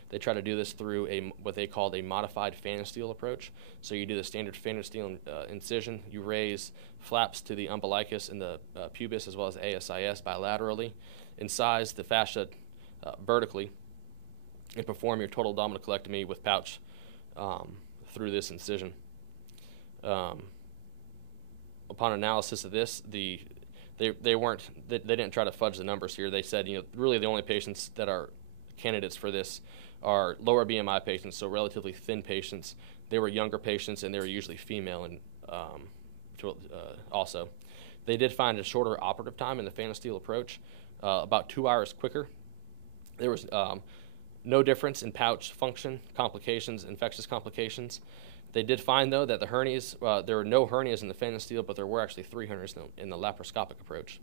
They try to do this through what they called a modified Phanestoel approach. So you do the standard Phanestoel incision. You raise flaps to the umbilicus and the pubis as well as ASIS bilaterally, incise the fascia vertically, and perform your total abdominal colectomy with pouch through this incision. Upon analysis of this, they didn't try to fudge the numbers here. They said, really the only patients that are candidates for this are lower BMI patients, so relatively thin patients. They were younger patients, and they were usually female. And also, they did find a shorter operative time in the Phanestoel approach, about 2 hours quicker. There was no difference in pouch function, complications, infectious complications. They did find, though, that the hernias, there were no hernias in the Phanestoel, but there were actually 3 hernias in the laparoscopic approach.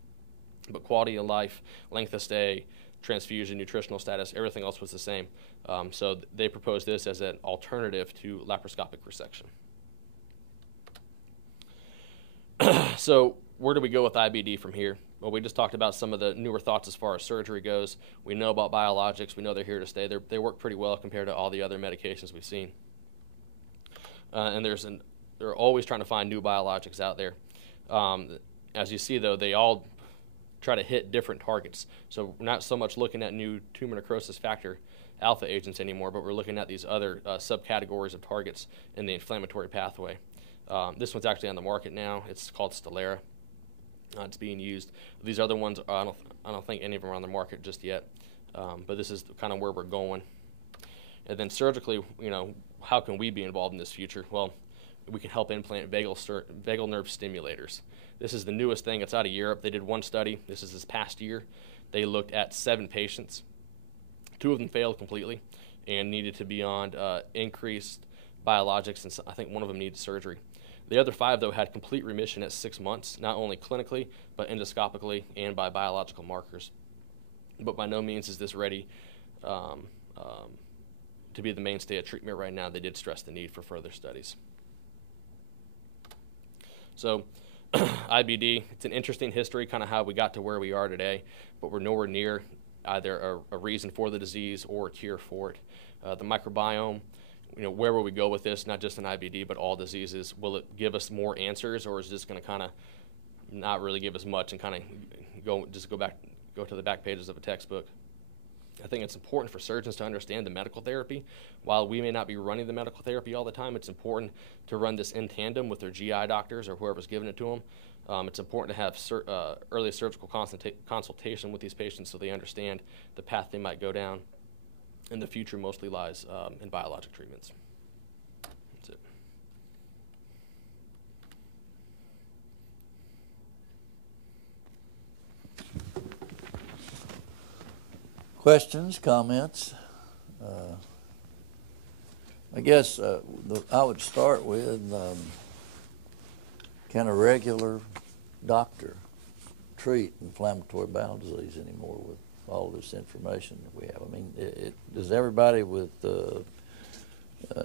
But quality of life, length of stay, transfusion, nutritional status, everything else was the same. So they proposed this as an alternative to laparoscopic resection. So where do we go with IBD from here? Well, we just talked about some of the newer thoughts as far as surgery goes. We know about biologics. We know they're here to stay. They work pretty well compared to all the other medications we've seen. And they're always trying to find new biologics out there. As you see, though, they all try to hit different targets. So we're not so much looking at new tumor necrosis factor alpha agents anymore, but we're looking at these other subcategories of targets in the inflammatory pathway. This one's actually on the market now. It's called Stelara. It's being used. These other ones, I don't think any of them are on the market just yet. But this is kind of where we're going. And then surgically, how can we be involved in this future? Well, we can help implant vagal nerve stimulators. This is the newest thing. It's out of Europe. They did one study. This is this past year. They looked at 7 patients. 2 of them failed completely and needed to be on increased biologics, and I think one of them needed surgery. The other 5, though, had complete remission at 6 months, not only clinically, but endoscopically and by biological markers. But by no means is this ready to be the mainstay of treatment right now. They did stress the need for further studies. So IBD, it's an interesting history, kind of how we got to where we are today, but we're nowhere near either a reason for the disease or a cure for it. The microbiome, where will we go with this? Not just in IBD, but all diseases. Will it give us more answers, or is this going to kind of not really give us much and kind of go to the back pages of a textbook? I think it's important for surgeons to understand the medical therapy. While we may not be running the medical therapy all the time, it's important to run this in tandem with their GI doctors or whoever's giving it to them. It's important to have early surgical consultation with these patients so they understand the path they might go down. And the future mostly lies in biologic treatments. That's it. Questions, comments? I guess I would start with, can a regular doctor treat inflammatory bowel disease anymore with all this information that we have? I mean, does everybody with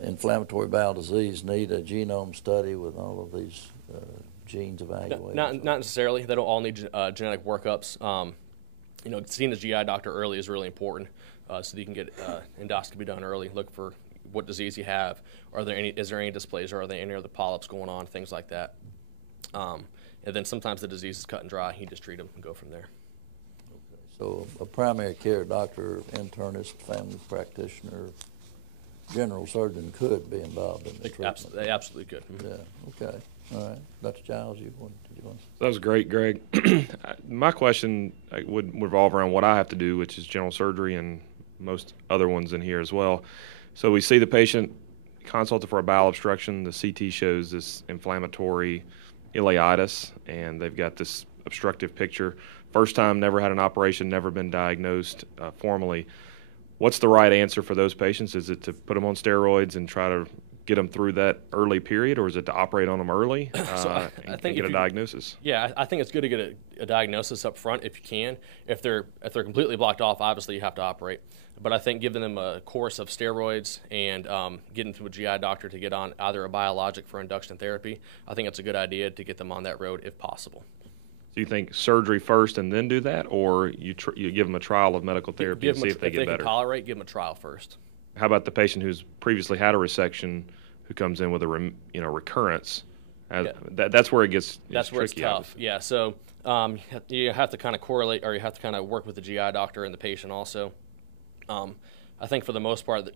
inflammatory bowel disease need a genome study with all of these genes evaluated? Not necessarily. They don't all need genetic workups. Seeing the GI doctor early is really important, so that you can get endoscopy done early. Look for what disease you have. Is there any dysplasia? Are there any other polyps going on? Things like that. And then sometimes the disease is cut and dry. You just treat them and go from there. Okay. So a primary care doctor, internist, family practitioner, general surgeon could be involved in the treatment. They absolutely could. Mm-hmm. Yeah. Okay. All right. Dr. Giles, you want to? That was great, Greg. My question would revolve around what I have to do, which is general surgery and most other ones in here as well. So we see the patient consulted for a bowel obstruction. The CT shows this inflammatory ileitis, and they've got this obstructive picture. First time, never had an operation, never been diagnosed formally. What's the right answer for those patients? Is it to put them on steroids and try to get them through that early period, or is it to operate on them early and get a diagnosis? Yeah, I think it's good to get a diagnosis up front if you can. If they're completely blocked off, obviously you have to operate. But I think giving them a course of steroids and getting to a GI doctor to get on either a biologic for induction therapy, I think it's a good idea to get them on that road if possible. So you think surgery first and then do that, or you give them a trial of medical therapy and see if they get better? If they can tolerate, give them a trial first. How about the patient who's previously had a resection who comes in with a recurrence? That's where it gets That's where tricky, it's tough. obviously. Yeah, so you have to kind of correlate, or you have to kind of work with the GI doctor and the patient also. I think for the most part,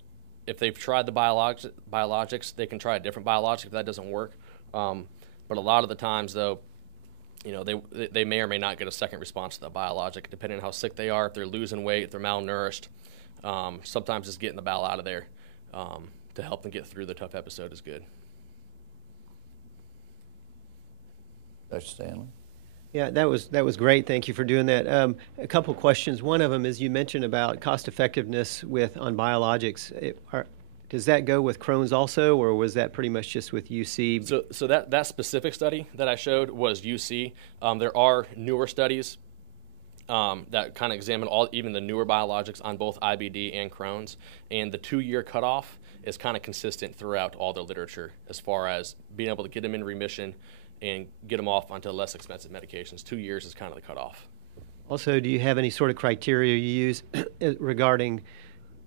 if they've tried the biologics, they can try a different biologic if that doesn't work. But a lot of the times, though, they may or may not get a second response to the biologic, depending on how sick they are, if they're losing weight, if they're malnourished. Sometimes just getting the bowel out of there to help them get through the tough episode is good. Dr. Stanley? Yeah, that was great. Thank you for doing that. A couple questions. One of them is you mentioned about cost effectiveness on biologics. Does that go with Crohn's also, or was that pretty much just with UC? So that specific study that I showed was UC. There are newer studies that kind of examine even the newer biologics on both IBD and Crohn's, and the 2-year cutoff is kind of consistent throughout all the literature as far as being able to get them in remission and get them off onto less expensive medications. 2 years is kind of the cutoff. Also, do you have any sort of criteria you use regarding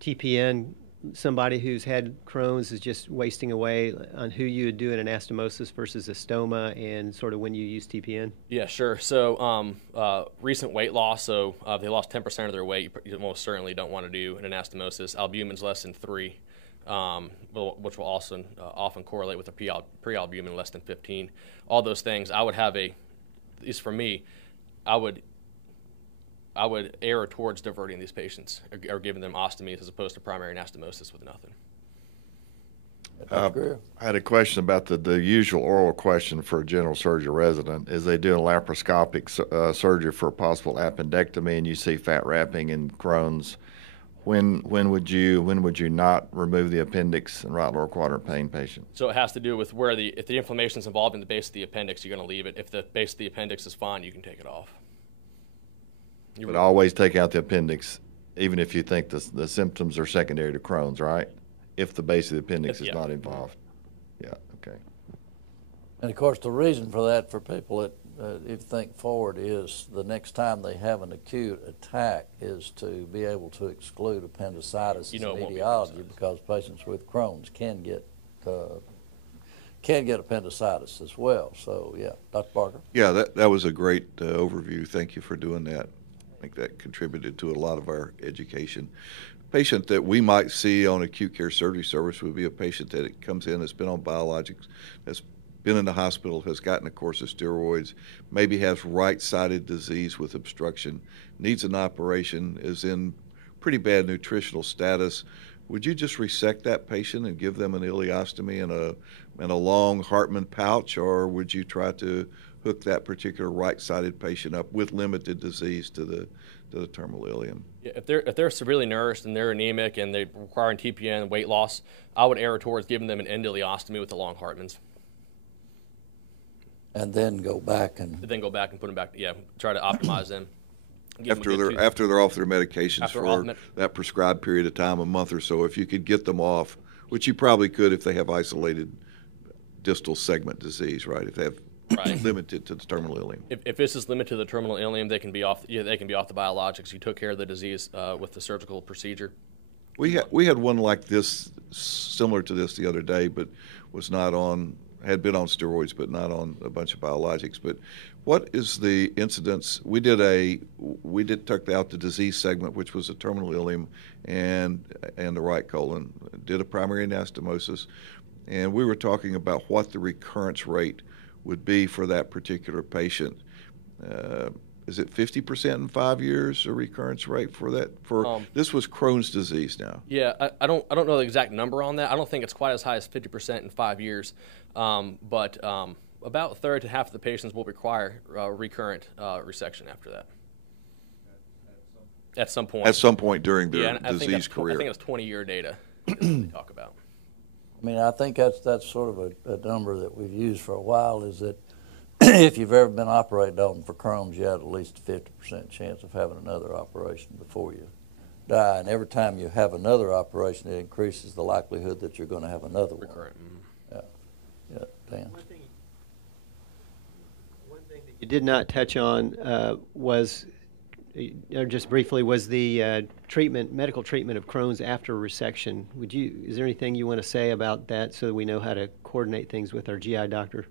TPN? Somebody who's had Crohn's is just wasting away on who you would do an anastomosis versus a stoma, and sort of when you use TPN? Yeah, sure. So recent weight loss, so if they lost 10% of their weight, you most certainly don't want to do an anastomosis. Albumin's less than 3, which will also often correlate with a prealbumin less than 15. All those things, I would have at least for me, I would err towards diverting these patients or giving them ostomies as opposed to primary anastomosis with nothing. I had a question about the usual oral question for a general surgery resident. Is they do a laparoscopic surgery for a possible appendectomy, and you see fat wrapping and Crohn's. When would you not remove the appendix in right lower quadrant pain patient? So it has to do with if the inflammation is involved in the base of the appendix, you're going to leave it. If the base of the appendix is fine, you can take it off. But always take out the appendix, even if you think the symptoms are secondary to Crohn's, right? If the base of the appendix is not involved. Yeah, okay. And of course, the reason for that for people that, if you think forward, is the next time they have an acute attack is to be able to exclude appendicitis as an etiology, because patients with Crohn's can get appendicitis as well. So, yeah, Dr. Parker? Yeah, that was a great overview. Thank you for doing that. I think that contributed to a lot of our education. Patient that we might see on acute care surgery service would be a patient that comes in, has been on biologics, has been in the hospital, has gotten a course of steroids, maybe has right-sided disease with obstruction, needs an operation, is in pretty bad nutritional status. Would you just resect that patient and give them an ileostomy and a long Hartmann pouch, or would you try to hook that particular right-sided patient up with limited disease to the terminal ileum? Yeah, if they're severely nourished and they're anemic and they're requiring TPN and weight loss, I would err towards giving them an endoileostomy with the long Hartmanns. And then go back and put them back. Yeah, try to optimize them. After they're off their medications for that prescribed period of time, a month or so, if you could get them off, which you probably could if they have isolated distal segment disease, right? If they have limited to the terminal ileum. If this is limited to the terminal ileum, they can be off. Yeah, they can be off the biologics. You took care of the disease with the surgical procedure. We had one like this, similar to this the other day, but had been on steroids, but not on a bunch of biologics. But what is the incidence? We took out the disease segment, which was the terminal ileum and the right colon, did a primary anastomosis, and we were talking about what the recurrence rate would be for that particular patient. Is it 50% in 5 years, a recurrence rate for that? This was Crohn's disease now. Yeah, I don't know the exact number on that. I don't think it's quite as high as 50% in 5 years, but about a third to half of the patients will require recurrent resection after that. At some point. At some point during their disease career. I think it's 20-year data that we talk about. I mean, I think that's sort of a number that we've used for a while, is that if you've ever been operated on for Crohn's, you have at least a 50% chance of having another operation before you die. And every time you have another operation, it increases the likelihood that you're going to have another recurrent. one. Yeah, Dan. One thing that you did not touch on was, or just briefly, was the medical treatment of Crohn's after resection. Is there anything you want to say about that so that we know how to coordinate things with our GI doctor?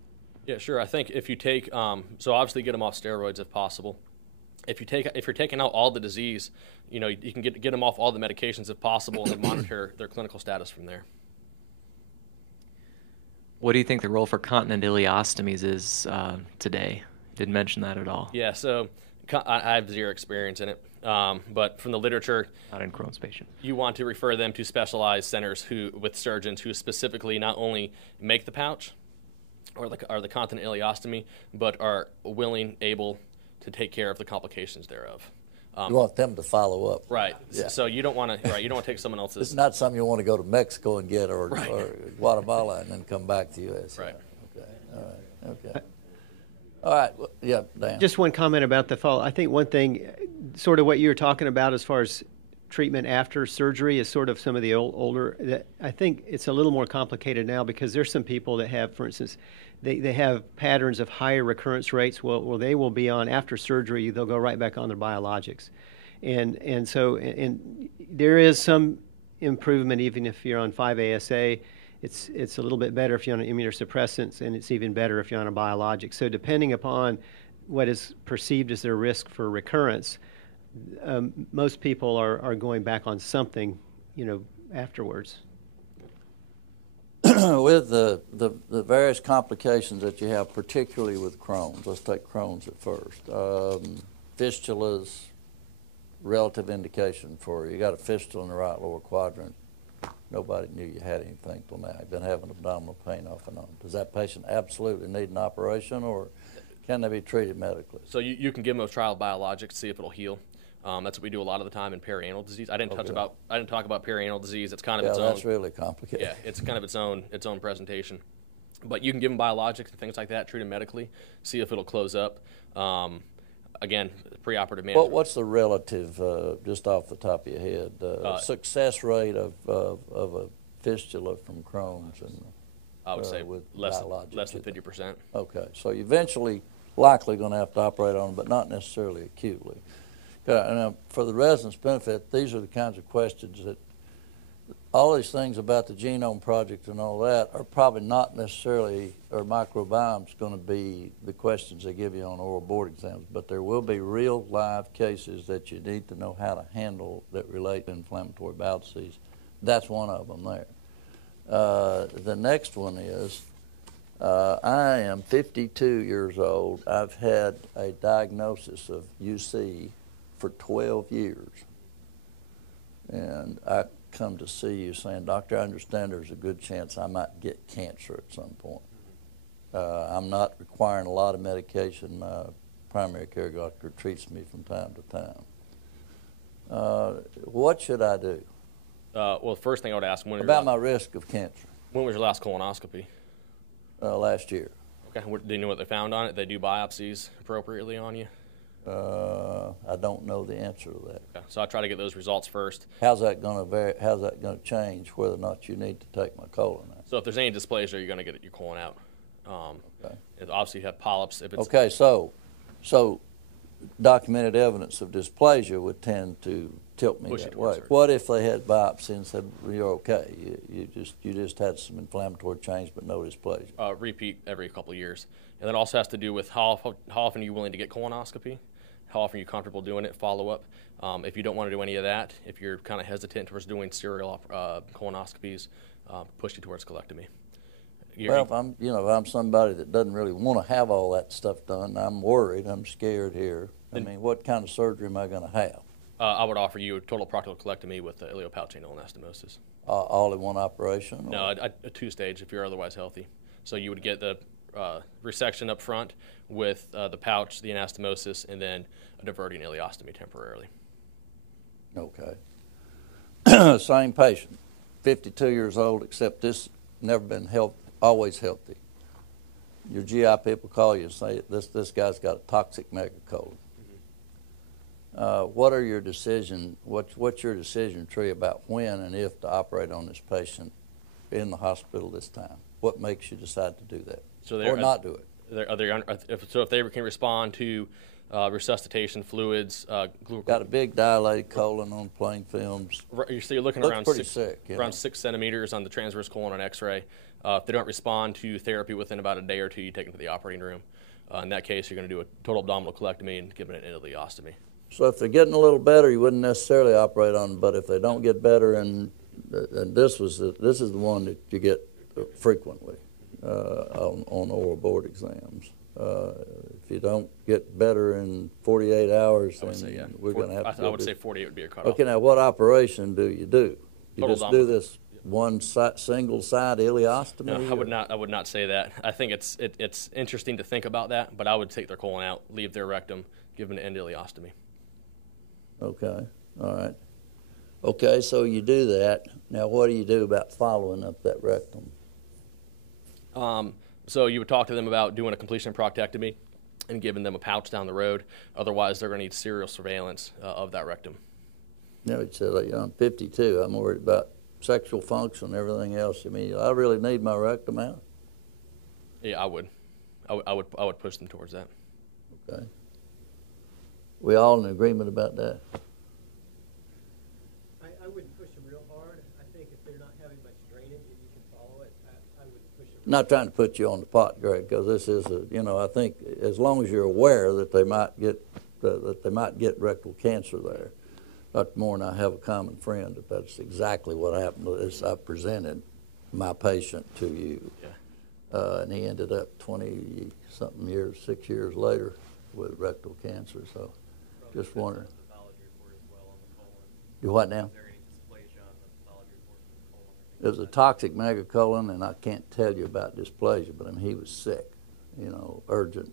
Yeah, sure. I think if you take, so obviously get them off steroids if possible. If you're taking out all the disease, you can get them off all the medications if possible, and then monitor their clinical status from there. What do you think the role for continent ileostomies is today? Didn't mention that at all. Yeah, so I have zero experience in it, but from the literature, not in Crohn's patients, you want to refer them to specialized centers with surgeons who specifically not only make the pouch or the continent ileostomy, but are willing, able to take care of the complications thereof. You want them to follow up, right? Yeah. So you don't want to, You don't want to take someone else's. It's not something you want to go to Mexico and get, or Guatemala and then come back to the U.S. Right. Okay. All right. Okay. All right, yeah, Dan. Just one comment about the fall. I think one thing, sort of what you were talking about as far as treatment after surgery is sort of some of the older, that I think it's a little more complicated now because there's some people that have, for instance, they have patterns of higher recurrence rates. Well, they will be on, after surgery, they'll go right back on their biologics. And so there is some improvement even if you're on 5-ASA. It's a little bit better if you're on immunosuppressants, and it's even better if you're on a biologic. So depending upon what is perceived as their risk for recurrence, most people are going back on something, afterwards. With the various complications that you have, particularly with Crohn's, let's take Crohn's at first. Fistulas, relative indication for you. You got a fistula in the right lower quadrant. Nobody knew you had anything till now. You've been having abdominal pain off and on. Does that patient absolutely need an operation, or can they be treated medically? So you can give them a trial biologic to see if it'll heal. That's what we do a lot of the time in perianal disease. I didn't talk about perianal disease. It's kind of its own. That's really complicated. Yeah, it's kind of its own presentation. But you can give them biologics and things like that, treat them medically, see if it'll close up. Again, preoperative management. What's the relative, just off the top of your head, success rate of a fistula from Crohn's? And I would say less than 50%. Okay, so you're eventually likely going to have to operate on them, but not necessarily acutely. Now, for the residents' benefit, these are the kinds of questions that all these things about the Genome Project and all that are probably not necessarily, or microbiome's going to be the questions they give you on oral board exams, but there will be real live cases that you need to know how to handle that relate to inflammatory bowel disease. That's one of them there. The next one is, I am 52 years old. I've had a diagnosis of UC for 12 years. And I come to see you saying, Doctor, I understand there's a good chance I might get cancer at some point. I'm not requiring a lot of medication. My primary care doctor treats me from time to time. What should I do? Well, the first thing I would ask, about my risk of cancer. When was your last colonoscopy? Last year. Okay. Do you know what they found on it? They do biopsies appropriately on you? I don't know the answer to that. Okay. So I'll try to get those results first. How's that going to vary? How's that going to change whether or not you need to take my colon out? So if there's any dysplasia, you're going to get your colon out. Okay. Obviously, you have polyps. If it's okay, so documented evidence of dysplasia would tend to tilt me that way. What if they had biopsy and said, well, you're okay, you just had some inflammatory change but no dysplasia? Repeat every couple of years. And that also has to do with how often are you willing to get colonoscopy, how often are you comfortable doing it, follow-up. If you don't want to do any of that, if you're kind of hesitant towards doing serial colonoscopies, push you towards colectomy. Well, if I'm somebody that doesn't really want to have all that stuff done, I'm worried, I'm scared here. I mean, what kind of surgery am I going to have? I would offer you a total proctocolectomy with ileopalcine anastomosis. All in one operation? No, a two-stage if you're otherwise healthy. So you would get the resection up front with the pouch, the anastomosis, and then a diverting ileostomy temporarily. Okay. Same patient, 52 years old, except this never been always healthy. Your GI people call you and say, this guy's got a toxic megacolon. What are your what's your decision tree about when and if to operate on this patient in the hospital this time? What makes you decide to do that or not do it? If they can respond to resuscitation fluids, got a big dilated colon on plain films. So you're looking around around 6 centimeters on the transverse colon on X-ray. If they don't respond to therapy within about a day or two, you take them to the operating room. In that case, you're going to do a total abdominal colectomy and give them an ileostomy. So if they're getting a little better, you wouldn't necessarily operate on them. But if they don't get better, and this is the one that you get frequently on oral board exams. If you don't get better in 48 hours, then we're going to have to. I would say 48 would be a cutoff. Okay, now what operation do? You just do this one single side ileostomy? No, I would not say that. I think it's interesting to think about that, but I would take their colon out, leave their rectum, give them an endoileostomy. Okay, all right. Okay, so you do that. Now, what do you do about following up that rectum? So you would talk to them about doing a completion proctectomy. and giving them a pouch down the road. Otherwise, they're going to need serial surveillance of that rectum. You know, it said, like, I'm 52. I'm worried about sexual function and everything else. I mean, I really need my rectum out. Yeah, I would. I would push them towards that. Okay. We all in agreement about that? I wouldn't push them real hard. I think if they're not having much drainage and you can follow it, I wouldn't push them. Not trying to put you on the pot, Greg, because this is a, you know, I think as long as you're aware that they might get rectal cancer there. Dr. Moore and I have a common friend that's exactly what happened. Is I presented my patient to you, and he ended up 20-something years, 6 years later, with rectal cancer. So, just wondering. You what now? It was a toxic megacolon, and I can't tell you about dysplasia, but I mean, he was sick. You know, urgent,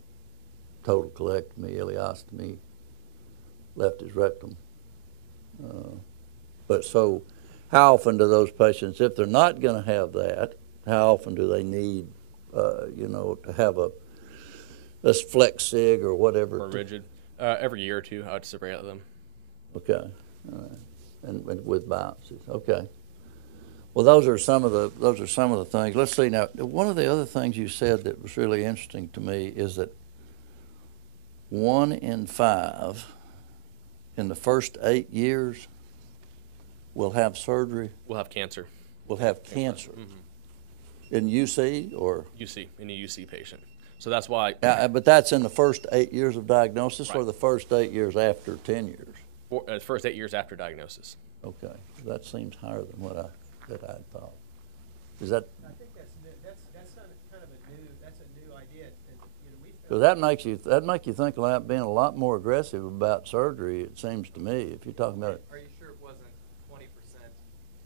total colectomy, ileostomy, left his rectum. But so, how often do those patients, if they're not going to have that, how often do they need, you know, to have this flex sig or whatever? Or rigid. Every year or two, I would surveil them. Okay, all right, and with biopsies. Okay. Well, those are some of the things. Let's see now. One of the other things you said that was really interesting to me is that 1 in 5 in the first 8 years will have surgery. We'll have cancer. Will have cancer. Mm-hmm. In UC or? UC, in a UC patient. So that's why. But that's in the first 8 years of diagnosis, right, or the first 8 years after 10 years? First 8 years after diagnosis. Okay, that seems higher than what I thought. Is that? I think that's new. That's kind of a new idea. And, you know, because that make you think about being a lot more aggressive about surgery. It seems to me, if you're talking about it. Are you sure it wasn't 20%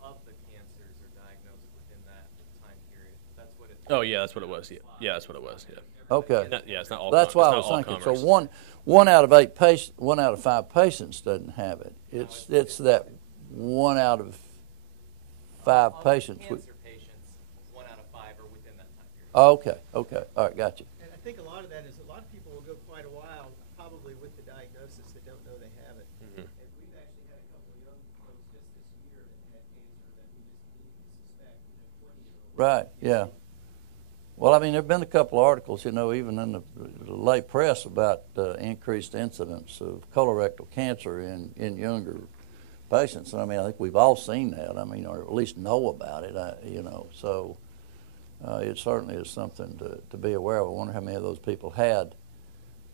of the cancers are diagnosed within that time period? That's what it. Oh yeah, that's what it was. Yeah, that's what it was. Yeah. Okay. Yeah, it's not all. That's why I was thinking. So one out of 5 patients doesn't have it. It's that 1 out of 5 patients. Cancer patients, 1 out of 5 are within that time period. Oh, okay. All right, gotcha. And I think a lot of that is a lot of people will go quite a while, probably with the diagnosis, that don't know they have it. Mm-hmm. And we've actually had a couple of young folks just this year that had cancer that we just didn't suspect, 20-year-olds. Right, yeah. Well, I mean, there have been a couple of articles, even in the lay press about increased incidence of colorectal cancer in younger patients. And I mean, I think we've all seen that. I mean, or at least know about it. So it certainly is something to be aware of. I wonder how many of those people had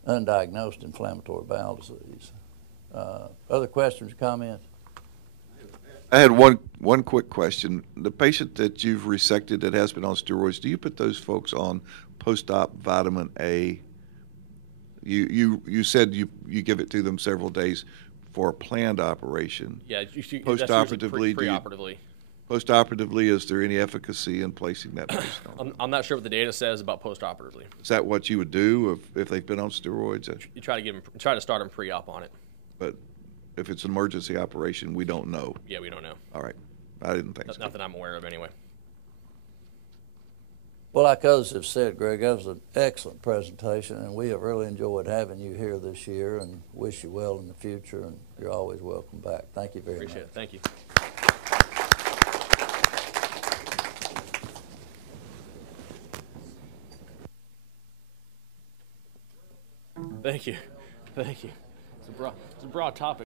undiagnosed inflammatory bowel disease. Other questions or comments? I had one quick question. The patient that you've resected that has been on steroids, do you put those folks on post-op vitamin A? You said you give it to them several days for a planned operation. Yeah, post-operatively. Pre-operatively. Post-operatively, is there any efficacy in placing that patient on? I'm not sure what the data says about post-operatively. Is that what you would do if they've been on steroids? You try to start them pre-op on it. But if it's an emergency operation, we don't know. Yeah, we don't know. All right, I didn't think so. Not that I'm aware of, anyway. Well, like others have said, Greg, that was an excellent presentation, and we have really enjoyed having you here this year and wish you well in the future, and you're always welcome back. Thank you very much. Appreciate it. Thank you. Thank you. Thank you. It's a broad topic.